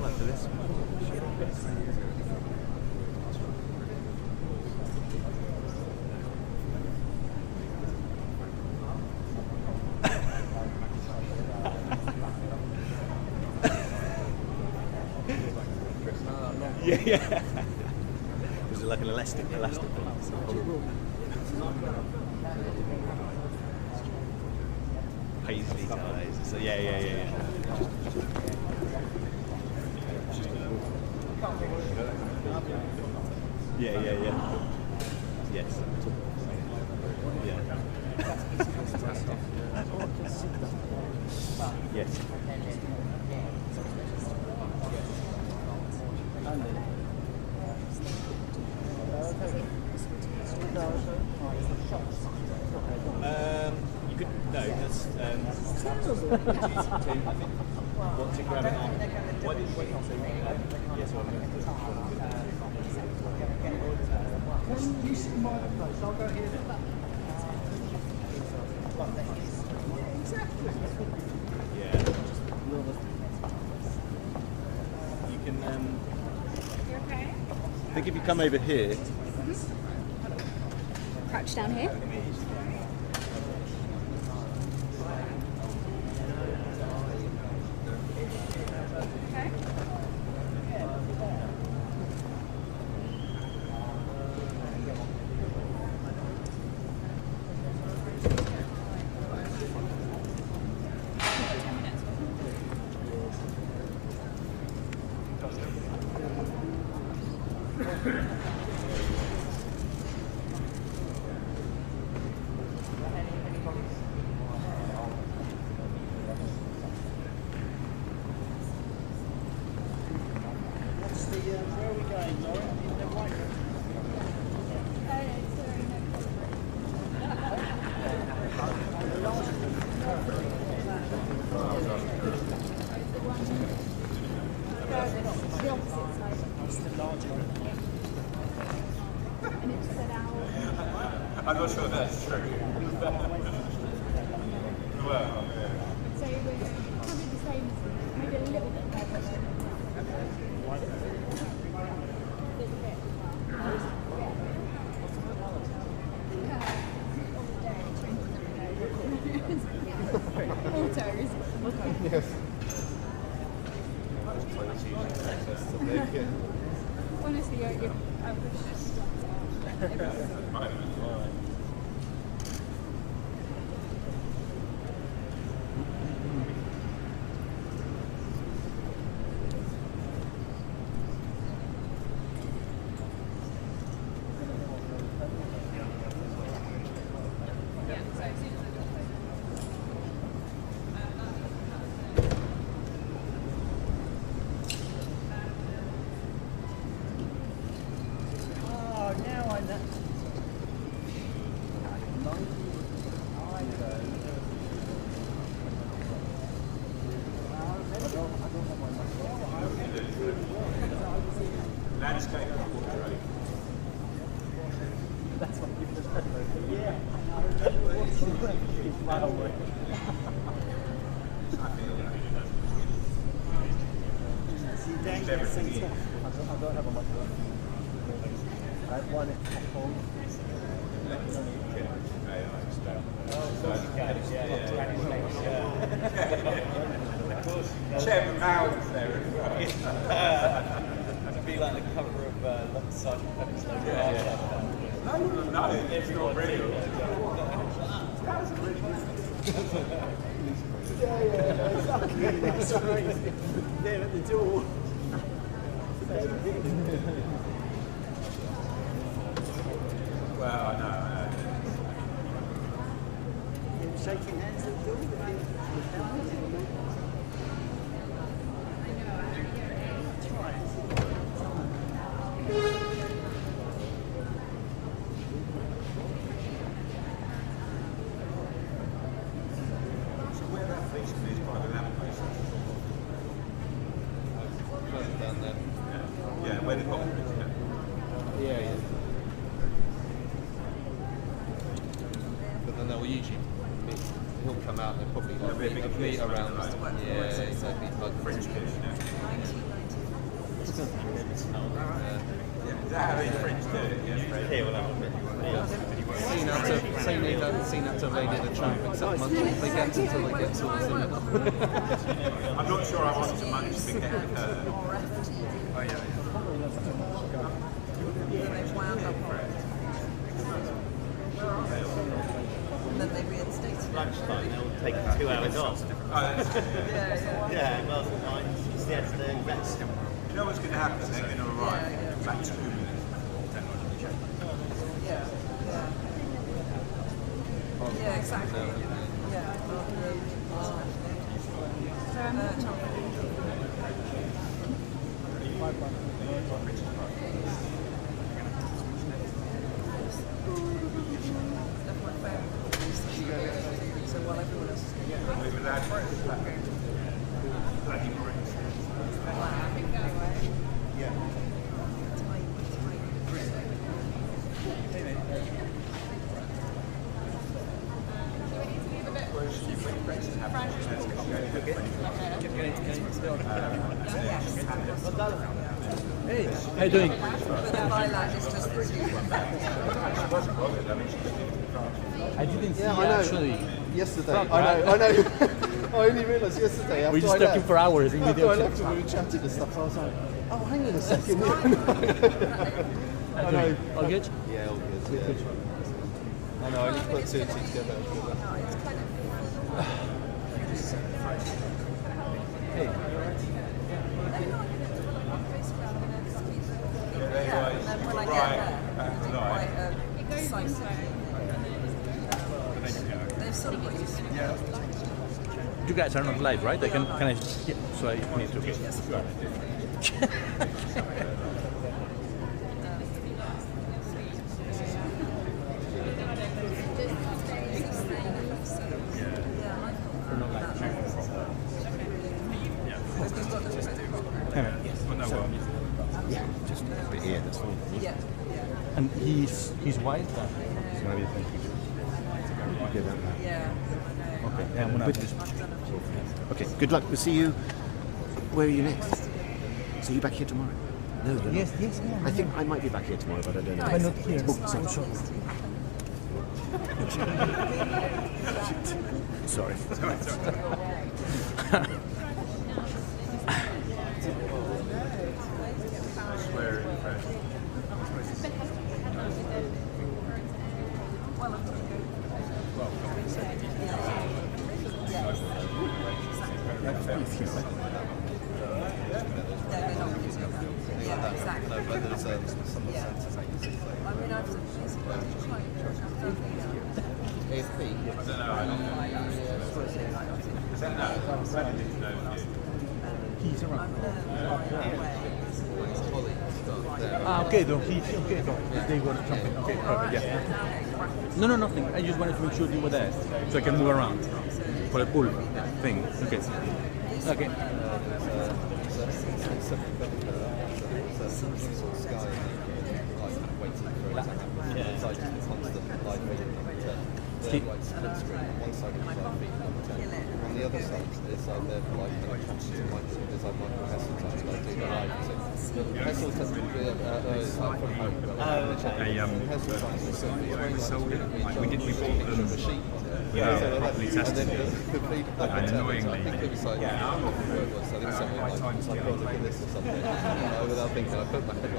after this one. Yeah, yeah. Was it like an elastic thing? Paisley ties. So yeah. Yeah. Yes. Yeah. Yes. You could no. That's want to grab it on. Why did you wait? Yes, I'm going to do. Can you see my place? I'll go here. Exactly. Yeah. You can. You okay? I think if you come over here. Crouch down here. Where are we going, Laura? In the white room? The opposite side. It's the larger room. And it's set out. I'm not sure that's true. Well, So we're probably the same, maybe a little bit better. There's a bit. Autos. Yes. Honestly, I Chairman Mao was there as well. To be like the cover of Sergeant Pepper's Lonely Hearts Club. No, it's not really. That was really good. Exactly. That's right. There at the door. Well, I know. Shaking hands at the door. Around. Yeah, exactly. Is that how the French do it? Seen how to evade the trap except they get until they get towards the middle. I'm not sure I want to manage to get her. Oh yeah. And then they reinstate it. Lunchtime, they'll take 2 hours off. Yeah, well, it's the end of the rest. You know what's going to happen? They're going to arrive in about 2 minutes before technology changes. Yeah, exactly. Yeah. So while everyone else is Hey, how you doing? but the byline is just the two. I didn't see Yeah, I know. actually. Yesterday. Fuck, I know. I only realised yesterday after We're just I talking left. for hours in After I video. left and we were chatting and stuff, I was like, oh, hang on a second. I know. All good? Yeah, all good. Yeah. I know. I only put 2 and 2 together. Hey. You guys are not live, right? Can I? Yeah, so I need to. Yeah, just a bit here, that's fine. Yeah. And he's white. Yeah. Okay, yeah, I'm gonna. Okay, good luck. We'll see you. Where are you next? So you back here tomorrow? No, you're Yes, not. yes, yeah. I think I might be back here tomorrow, but I don't know. I'm not here. Oh, sorry. Sorry. Yeah, exactly. No, but there's some I mean, I've said AFP. He's around. Ah, okay, though. He's okay, though. They were jumping. Okay, perfect. Yeah. No, nothing. I just wanted to make sure you were there, so I can move around for the pool thing. Okay. Okay. Split screen. One side is like feet on the other side is like they're like kind of conscious of like there's like Michael Heseltine like doing the live. So Heseltine is like from home. We bought them without properly testing it. And annoyingly, my time's like, oh, look at this or something. Without thinking, I put back and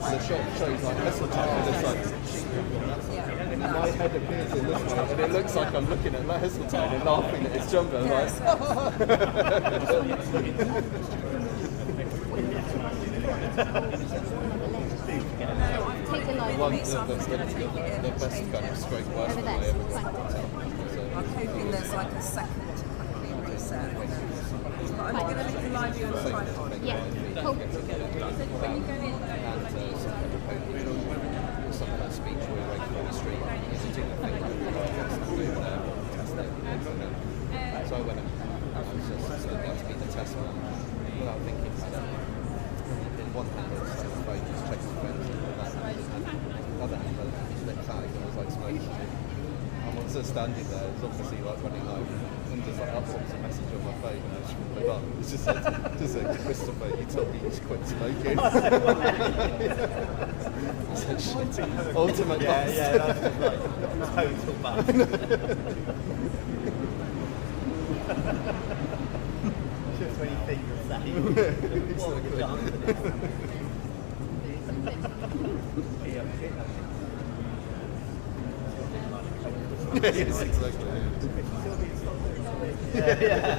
the shot shows like Heseltine on this side. And my head appears in this one, and it looks like I'm looking at Heseltine and laughing at his jumper. I'm like, the best kind of straight work I ever I'm hoping there's like a second to quickly reset. But I'm going to leave the live view on the tripod. Yeah, cool. So when you go in, some kind of speech where we're waiting on the street. It's a particular thing that we test it. So I went and just said, let's be the test one without thinking about it. In one hand, I was like, the phone, just checking the phones, and that hand, and the other hand, I lit fag, and I was like smoking. And once they're standing there, it's obviously like running low. And just like uploads a message on my phone and I just reply back. It's just said, Christopher, you told me you should quit smoking. Ultimate bust. Yeah, that's just like total bust. Just when you think you're safe. What have you done? Yes, exactly. Yeah.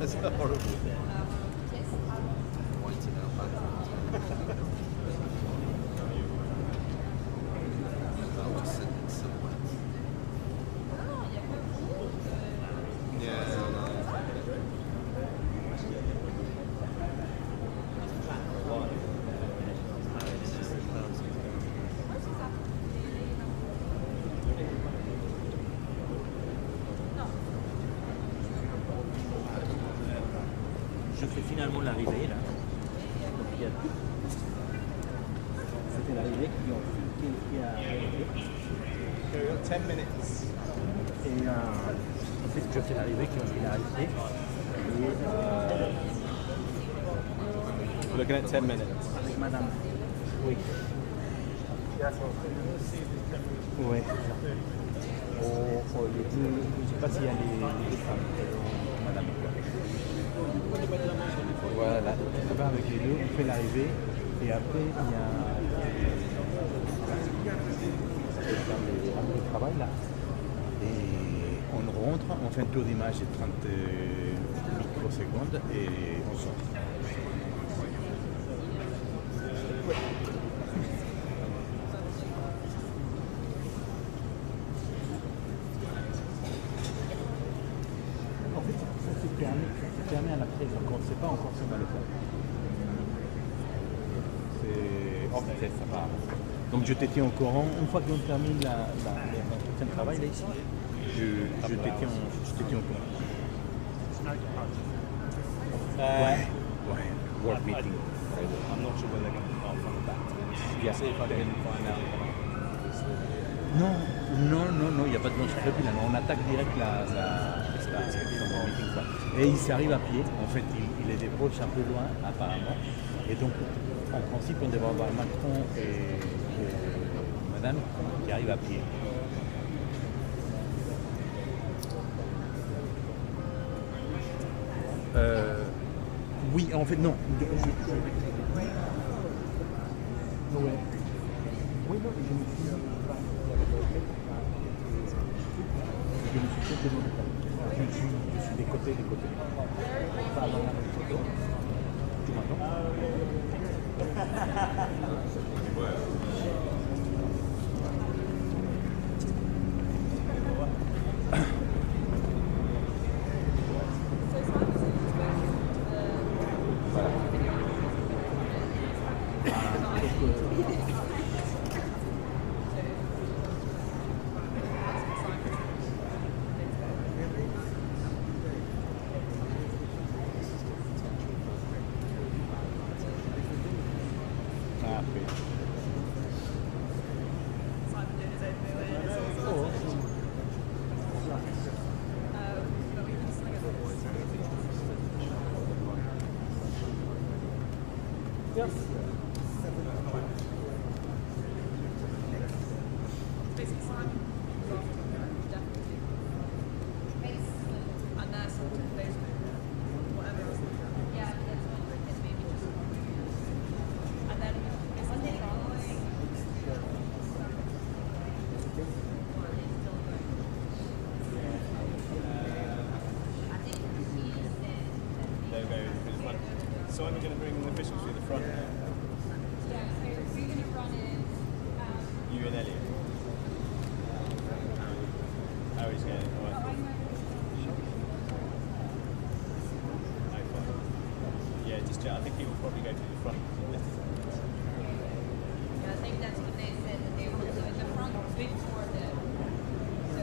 That's horrible. Pointing out back. I'll just send it somewhere. Yeah, Je fais finalement l'arrivée là. C'était l'arrivée qui a arrêté. 10 minutes. Et ensuite je fais l'arrivée qui ont fait l'arrivée. We're looking at 10 minutes. Avec madame. Oui. Oui. Je ne sais pas s'il y a les femmes. Madame. Voilà, là, on va avec les deux, on fait l'arrivée et après il y a le travail là. Et on rentre, on fait un tour d'image de 30 microsecondes et on sort. En fait, ça se permet à la presse, donc on ne sait pas encore si on va le faire. C'est hors vitesse, ça part. Donc je te tiens au courant, une fois qu'on termine l'entretien de travail là ici, je te tiens au courant. Ouais, work meeting. I'm not sure whether they're going to start from the back. Yeah. See if I can find out. Non, il n'y a pas de lunch prévu là, non, on attaque direct la meeting. Et il s'arrive à pied, en fait il les débauche un peu loin apparemment. Et donc en principe on devrait avoir Macron et madame qui arrivent à pied. Oui, en fait non. Oui, non, je me suis fait demander. Je suis des côtés. Pas avant la photo. Tu m'entends? So I'm going to bring the officials to the front. Yeah, so we're going to run in. You and Elliot. Harry's going. All right. Yeah, just I think he will probably go to the front. Yeah, I think that's what they said, that they will do in the front before the... So...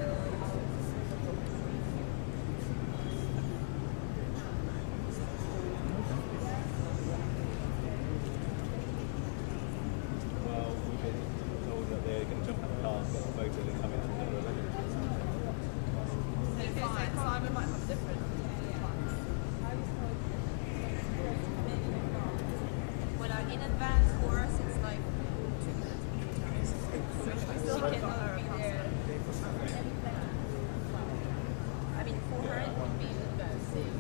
Well, we've been told that they're going to jump in the car and get the photo and come in and do it. Simon might have different. Well, in advance for us, it's like 2 minutes. So she cannot be there. I mean, for her, it would be the best thing.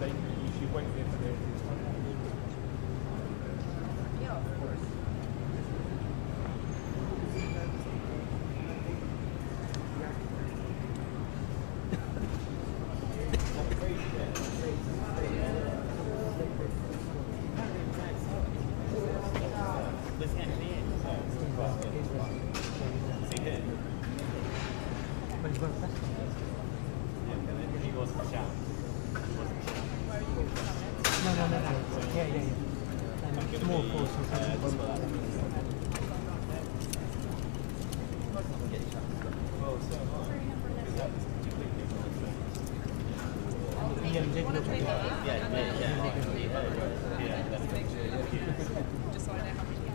You should wait there for their Yeah, of course. See here? He wasn't shout. No. Yeah. More force. Just so I know how many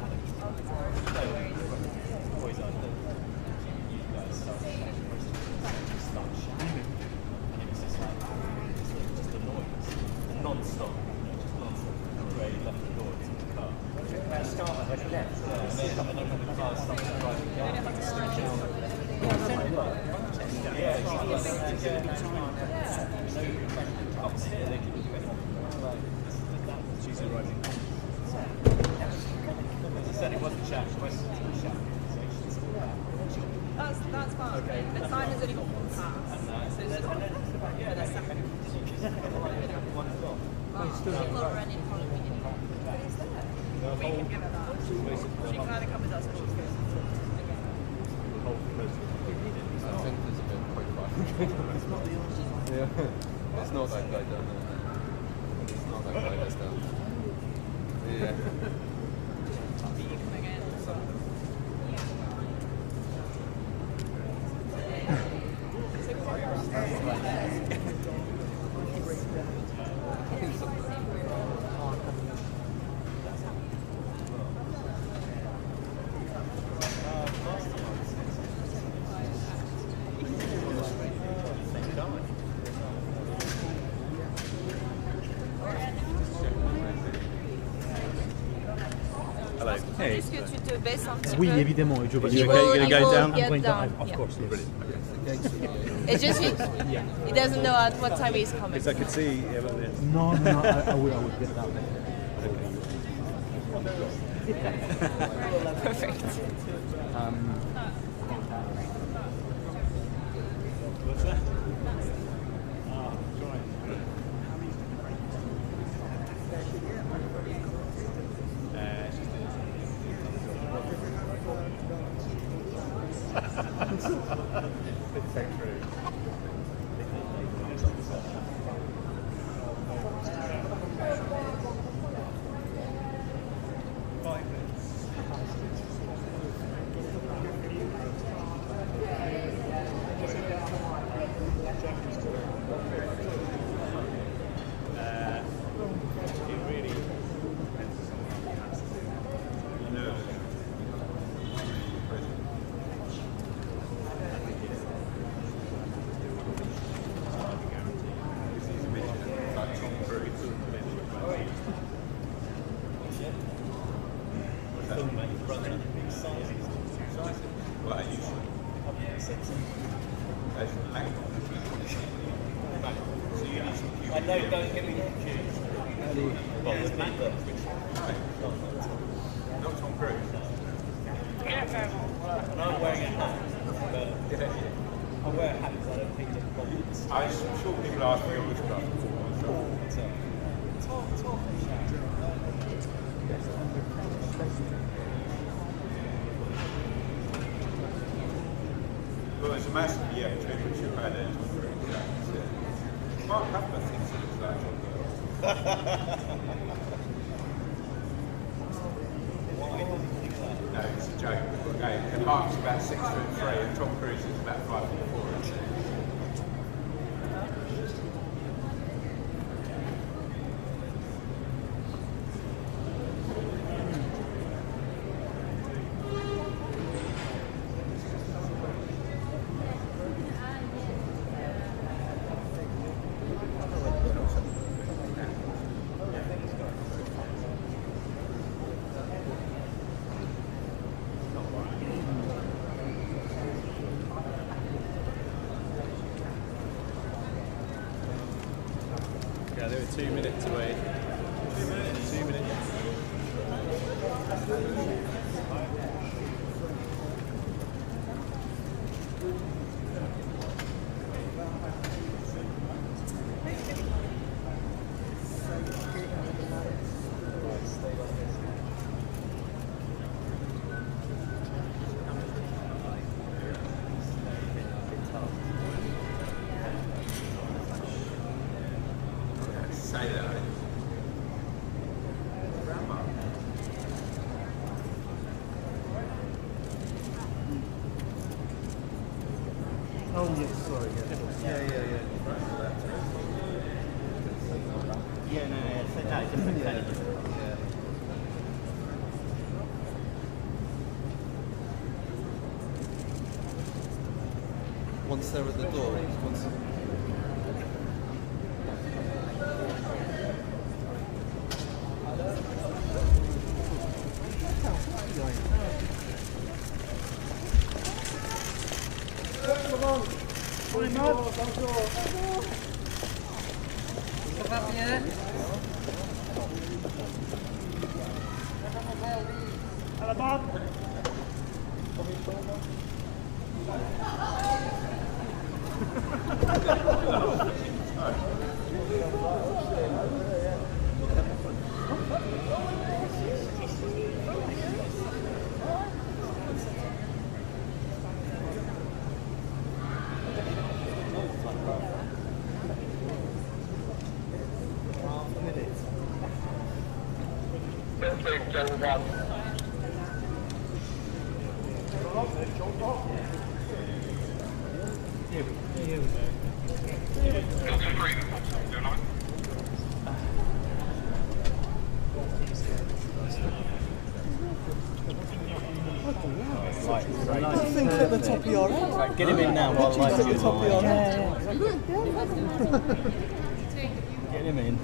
Always on the you guys start shouting. And it was just like just a noise. Non-stop. Just non-stop. Ray left the door to the car. And then when the car started driving down, up here they couldn't do anything. She's arriving. As I said, it wasn't chat, it was chat. That's fine. Okay. But Simon's only got one pass. So it's not for the second. People are running in front of me anyway. But it's there. We can give her that. She can either come with us or she's going. I think there's a bit quick fire. Yeah. It's not that guy down there. It's not that guy that's down there. Yeah. Hello. Hey. Est-ce que tu te baisses un petit Oui, peu? évidemment. Je vais You're going down? I'm going down. Yeah. Of course, yes. It's just he doesn't know at what time he's coming. Because I could see. No, I will get that later. Perfect. What's that? I know, don't get me confused. Well, the matter. Not Tom Cruise. And I'm wearing a hat, but I wear a hat because I don't think it looks I'm sure people ask me all this stuff. Well, there's a massive championship had it. Mark Hafner thinks it looks like Tom Why does he think that? No, it's a joke. Okay, and Mark's about 6'3" and Tom Cruise is about 5'4". Yeah, they were 2 minutes away. 2 minutes? 2 minutes. Say that. Oh, yes, sorry, yeah. Yeah, no, it's a different kind of. Once they're at the door, once... Think at the top of your head. Right, get him in now while Pictures lights at the are top of your on. head. Get him in.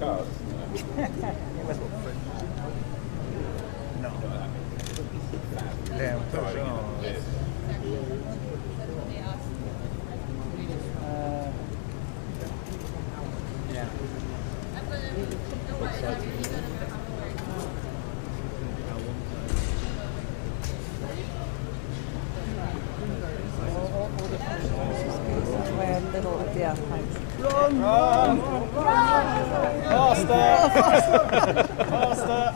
Cards. No. Damn, push on. Yeah. Yeah, thanks. Run! Faster! Faster!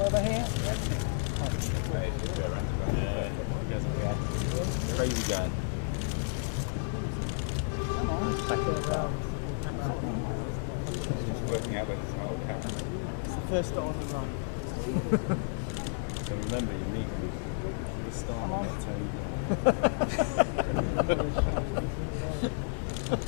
Over here. Crazy guy. Just working out whether it's not all camera. It's the first start on the run. So remember, you meet the start and not tell you.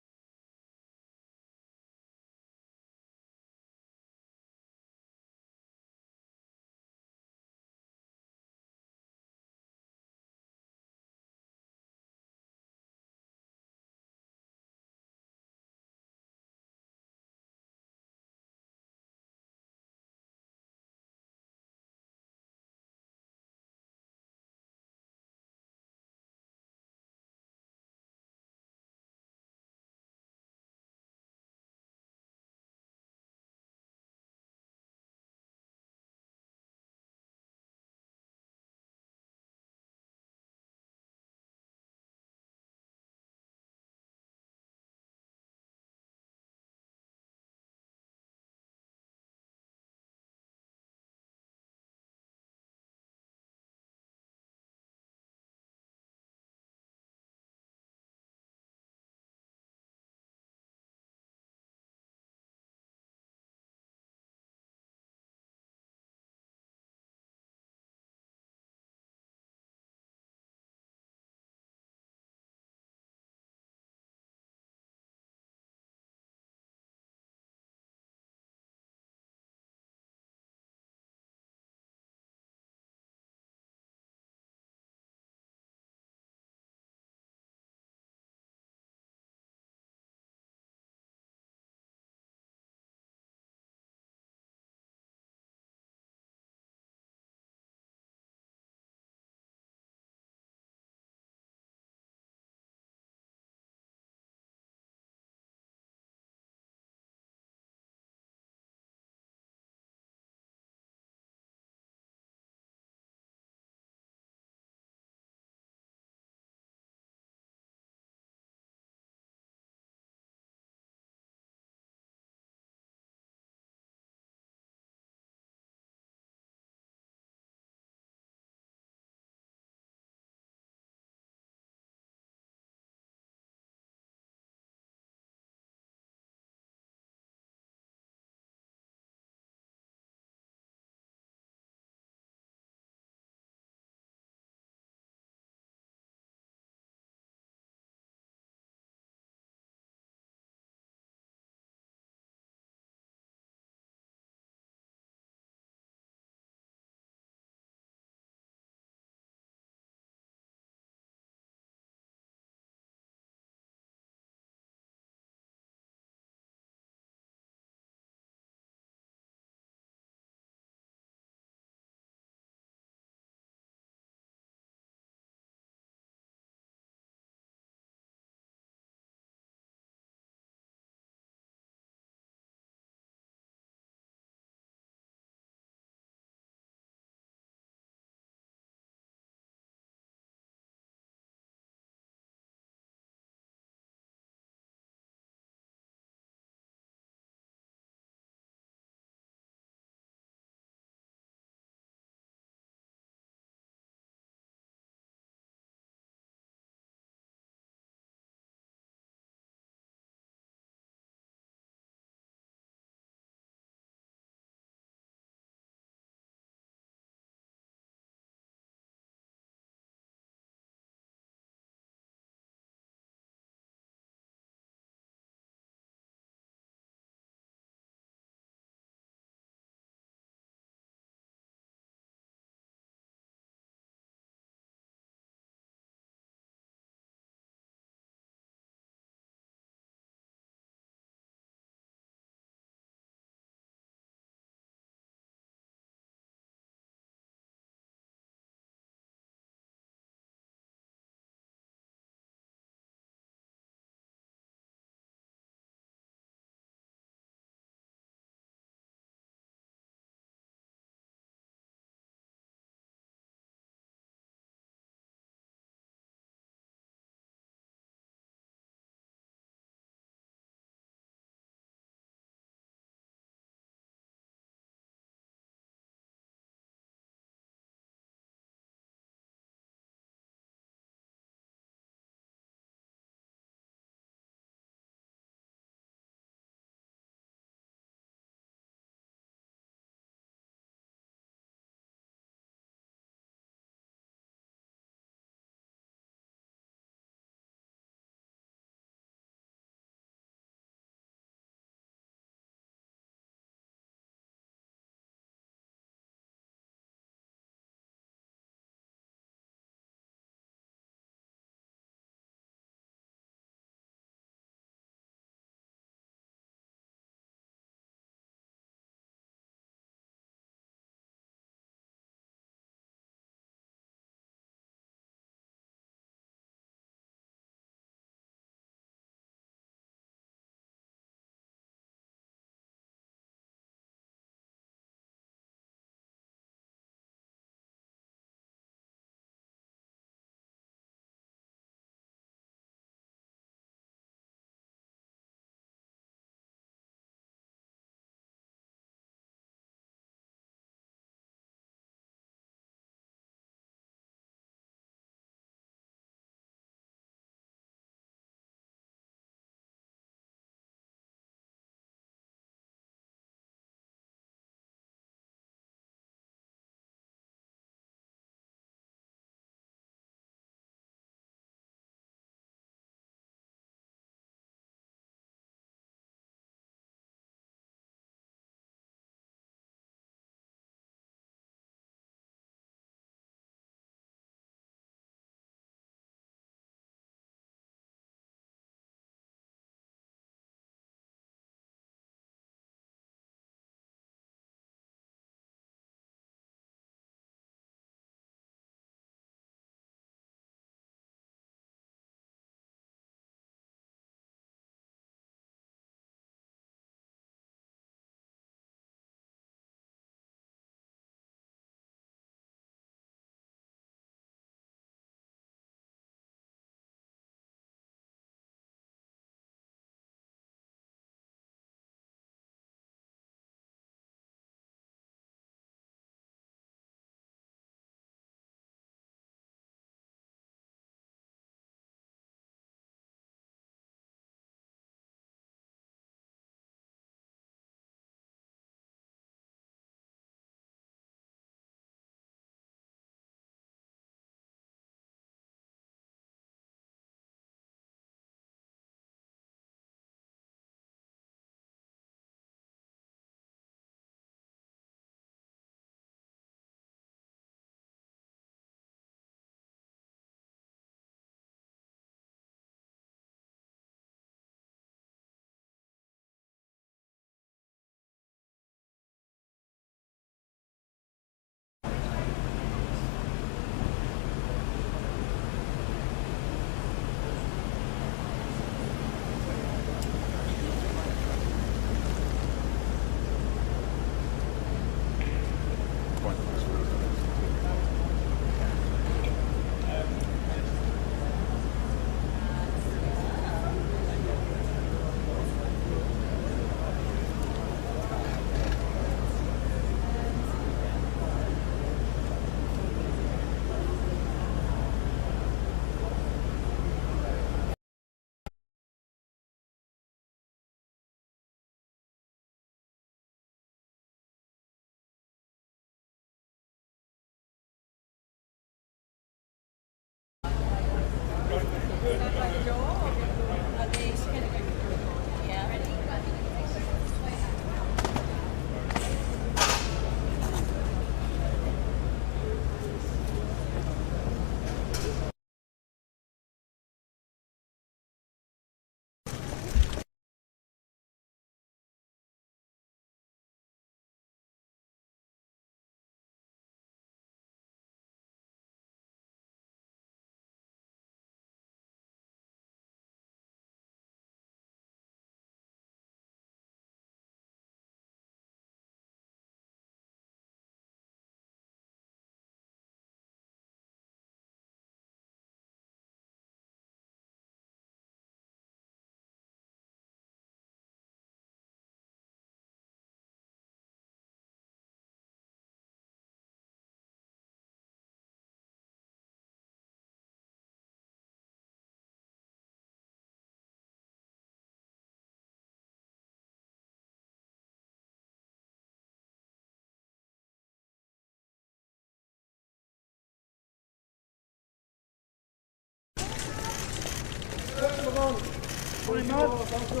Ça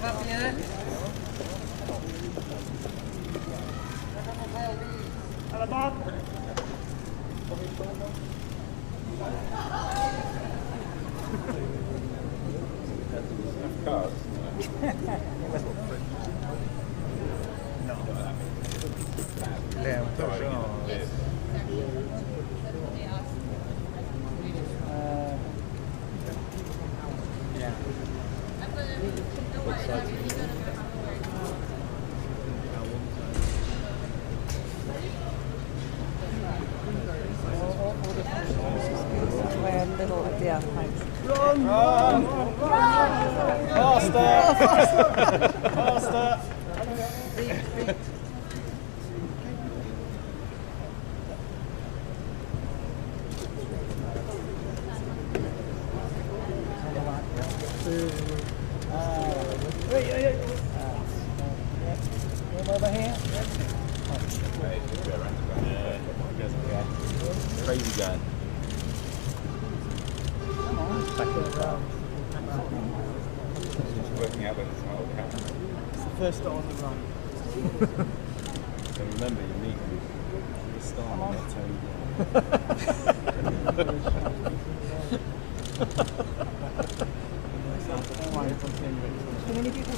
va bien? À la barre. Yeah, thanks. Run! Run! Faster! Faster! Over here. Crazy guy. Working out whether it's not okay. It's the first start on the run. So remember, you need to start on that table. Too many people.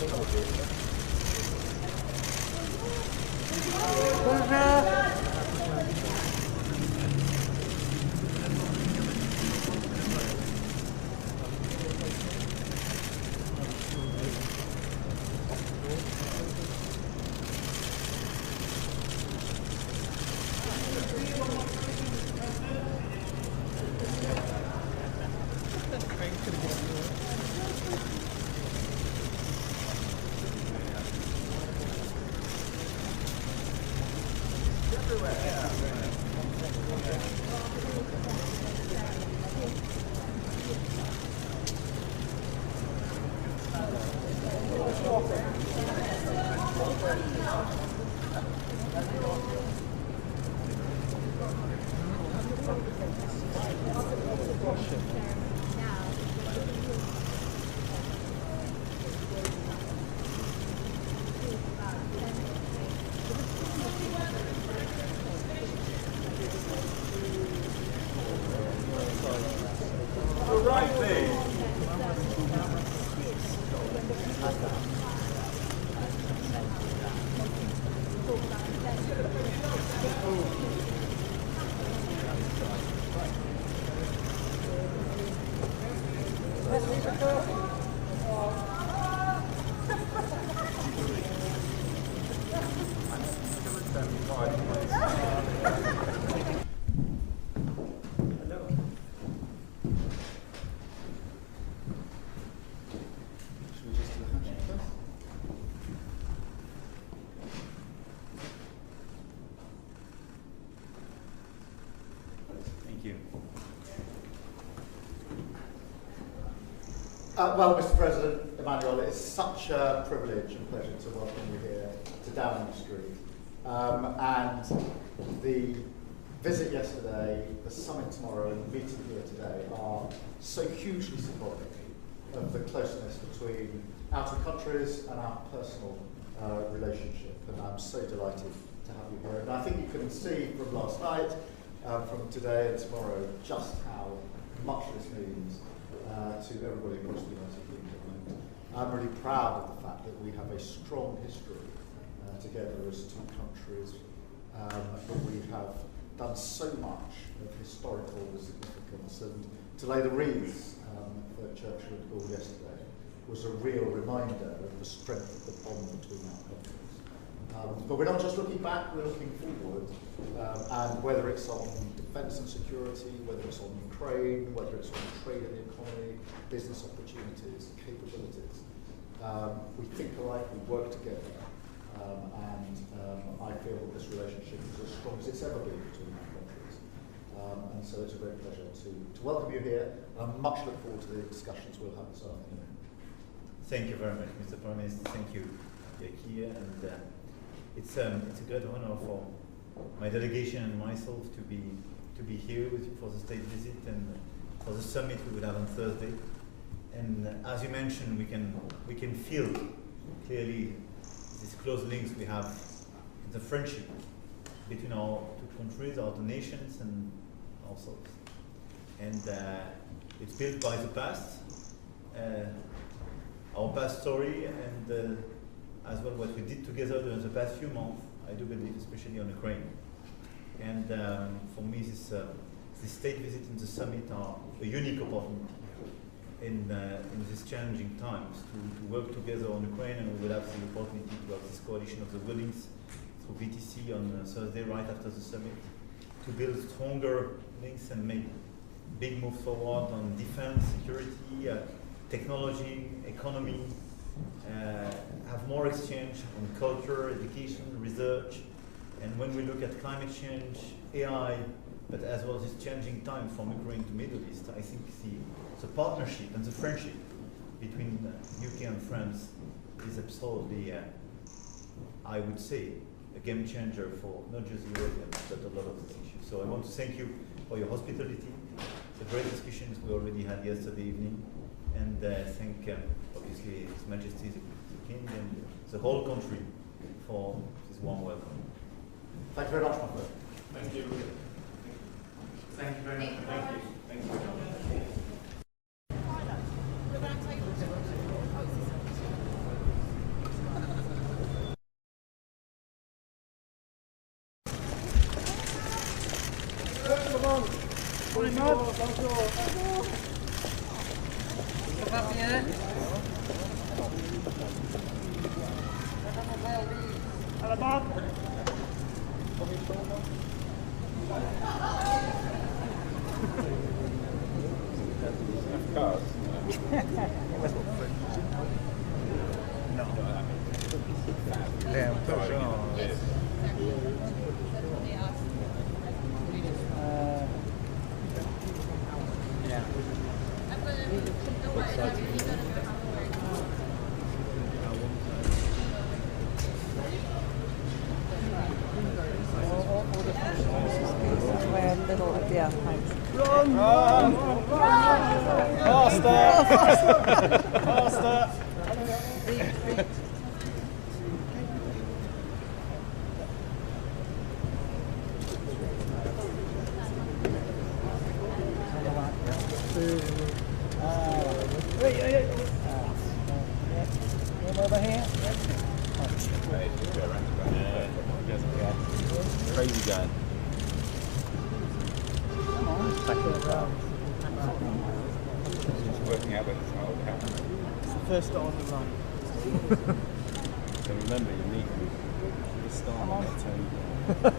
Well, Mr. President, Emmanuel, it's such a privilege and pleasure to welcome you here to Downing Street. And the visit yesterday, the summit tomorrow, and the meeting here today are so hugely symbolic of the closeness between our two countries and our personal relationship. And I'm so delighted to have you here. And I think you can see from last night, from today and tomorrow, just how much this means to everybody across the United Kingdom. And I'm really proud of the fact that we have a strong history together as two countries, that we have done so much of historical significance, and to lay the wreaths that Churchill had called yesterday was a real reminder of the strength of the bond between our countries. But we're not just looking back, we're looking forward, and whether it's on defence and security, whether it's on Ukraine, whether it's on trade and the economy, business opportunities, capabilities, we think alike, we work together, and I feel that this relationship is as strong as it's ever been between our countries. And so it's a great pleasure to welcome you here, and I much look forward to the discussions we'll have this afternoon. Thank you very much, Mr. Prime Minister. Thank you, Kia, and it's a great honor for my delegation and myself to be here with you for the state visit and for the summit we will have on Thursday. And as you mentioned, we can feel clearly these close links we have, the friendship between our two countries, our two nations, and ourselves. And it's built by the past, our past story, and as well what we did together during the past few months, I do believe, especially on Ukraine. And for me, this state visit and the summit are a unique opportunity in these challenging times to work together on Ukraine, and we will have the opportunity to have this coalition of the willings through VTC on Thursday, right after the summit, to build stronger links and make big moves forward on defense, security, technology, economy, have more exchange on culture, education, research, and when we look at climate change, AI, but as well as this changing time from Ukraine to Middle East, I think the partnership and the friendship between UK and France is absolutely, I would say, a game changer for not just Europeans, but a lot of these issues. So I want to thank you for your hospitality, the great discussions we already had yesterday evening, and thank obviously His Majesty the King and the whole country for this warm welcome. Thank you very much, my friend. Thank you. Thank you very much. Thank you. Thank you. Crazy guy. Working out with his old hat. It's the first on the run. So remember, you need the start of that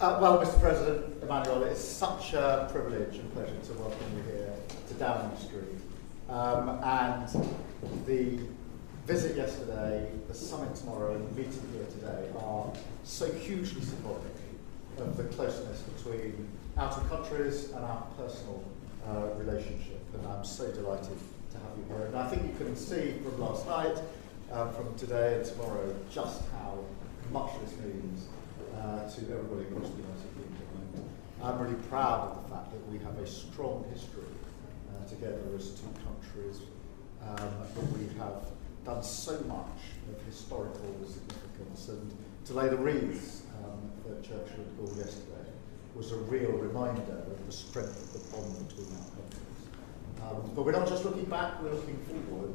Well, Mr. President, Emmanuel, it's such a privilege and pleasure to welcome you here to Downing Street. And the visit yesterday, the summit tomorrow, and the meeting here today are so hugely symbolic of the closeness between our two countries and our personal relationship. And I'm so delighted to have you here. And I think you can see from last night, from today and tomorrow, just how much this means to everybody across the United Kingdom. And I'm really proud of the fact that we have a strong history together as two countries, that we have done so much of historical significance. And to lay the wreaths that Churchill had called yesterday was a real reminder of the strength of the bond between our countries. But we're not just looking back, we're looking forward.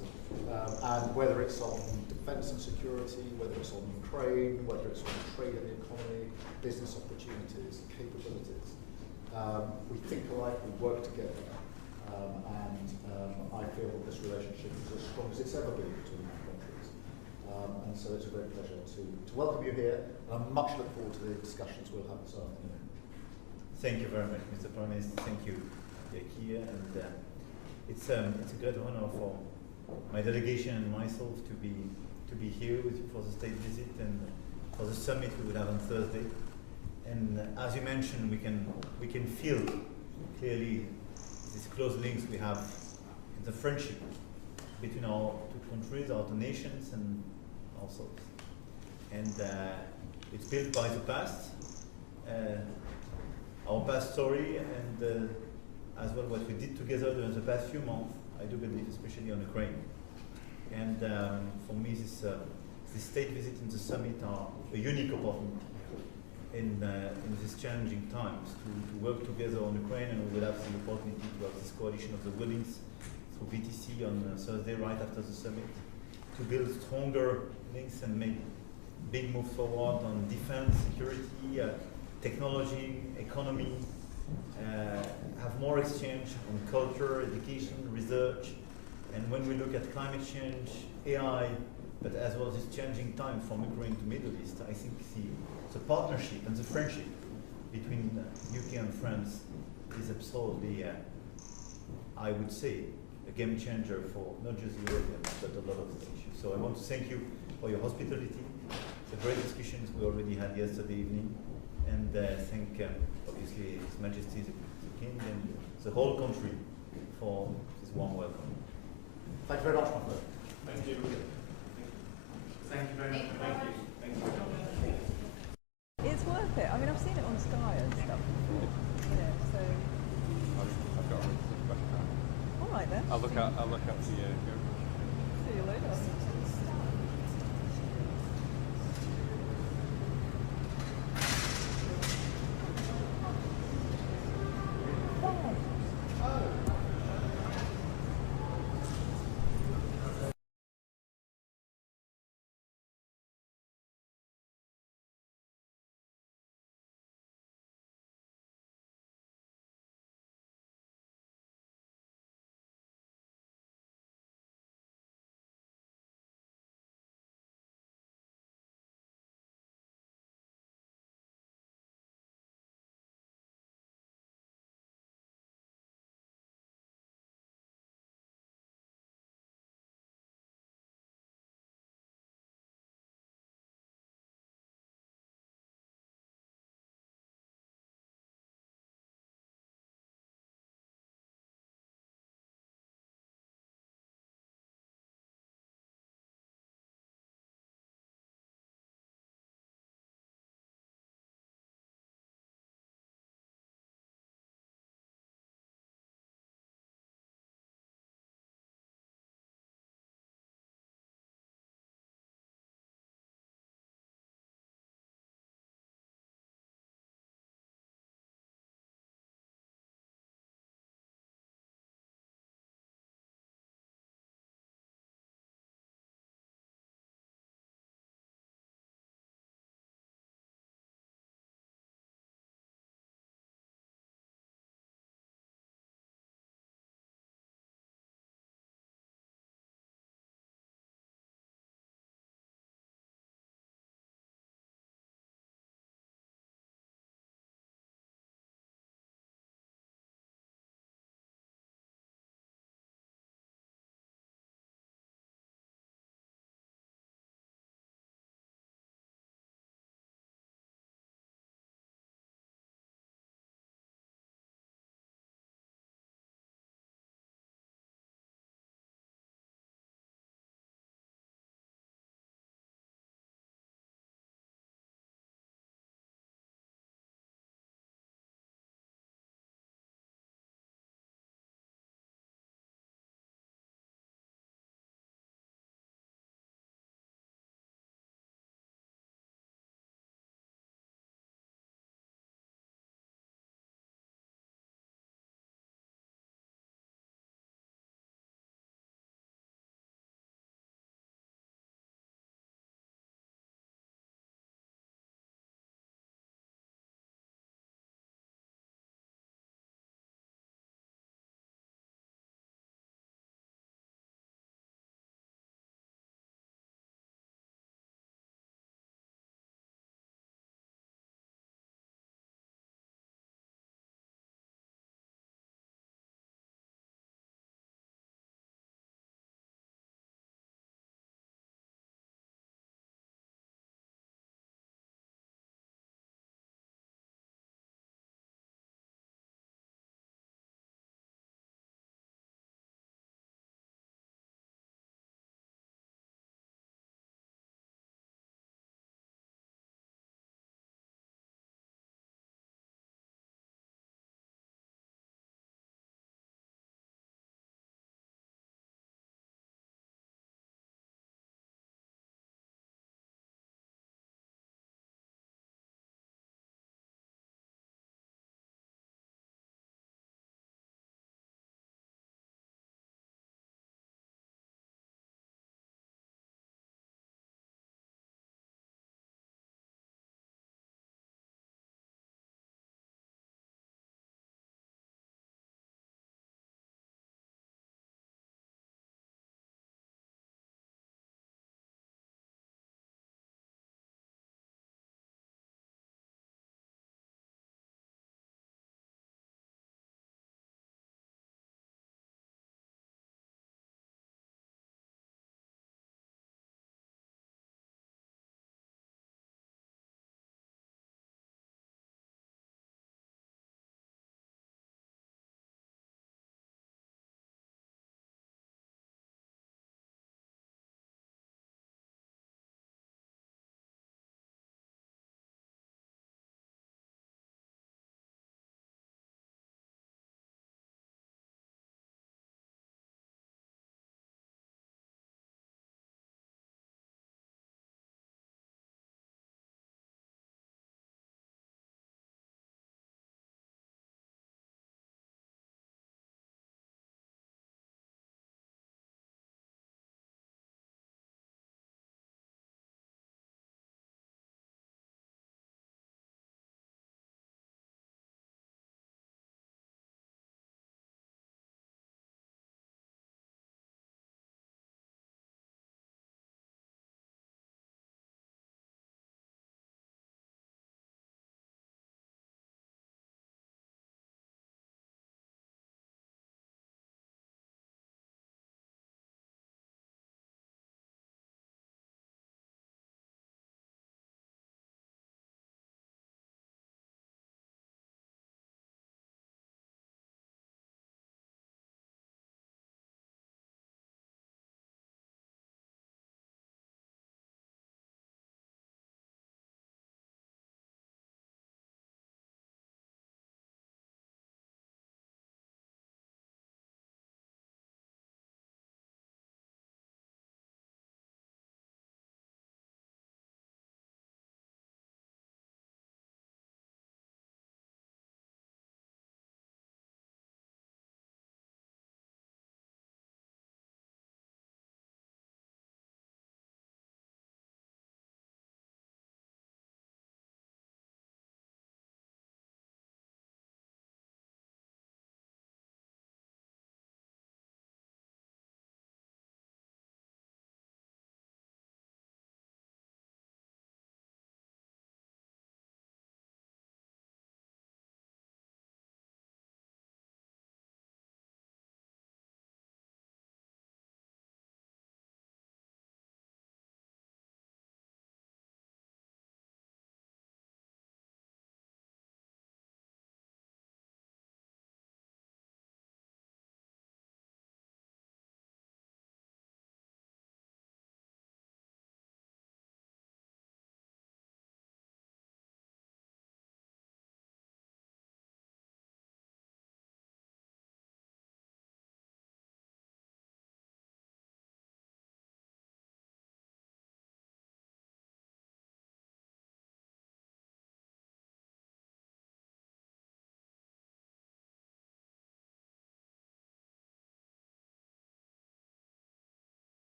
And whether it's on defence and security, whether it's on Ukraine, whether it's on trade and the economy, business opportunities, capabilities, we think alike, we work together, and I feel that this relationship is as strong as it's ever been between our countries. And so it's a great pleasure to welcome you here, and I much look forward to the discussions we'll have this afternoon. Thank you very much, Mr. Prime Minister. Thank you, Kia, and it's a great honor for my delegation and myself to be here with you for the state visit and for the summit we will have on Thursday. And as you mentioned, we can feel clearly these close links we have in the friendship between our two countries, our two nations, and ourselves. And it's built by the past, our past story, and as well what we did together during the past few months, I do believe, especially on Ukraine. And for me, this state visit and the summit are a unique opportunity in these challenging times to work together on Ukraine, and we will have the opportunity to have this coalition of the willings through VTC on Thursday, right after the summit, to build stronger links and make big moves forward on defense, security, technology, economy, have more exchange on culture, education, research. And when we look at climate change, AI, but as well as this changing time from Ukraine to Middle East, I think the partnership and the friendship between UK and France is absolutely, I would say, a game changer for not just Europeans, but a lot of these issues. So I want to thank you for your hospitality, the great discussions we already had yesterday evening, and thank, obviously, His Majesty the King and the whole country for this warm welcome. Thank you very much, my friend. Thank you. Thank you very much. Thank you. Thank you. It's worth it. I mean, I've seen it on Sky and stuff before, you know, so. I've got a question. All right then. I'll look out for you. See you later.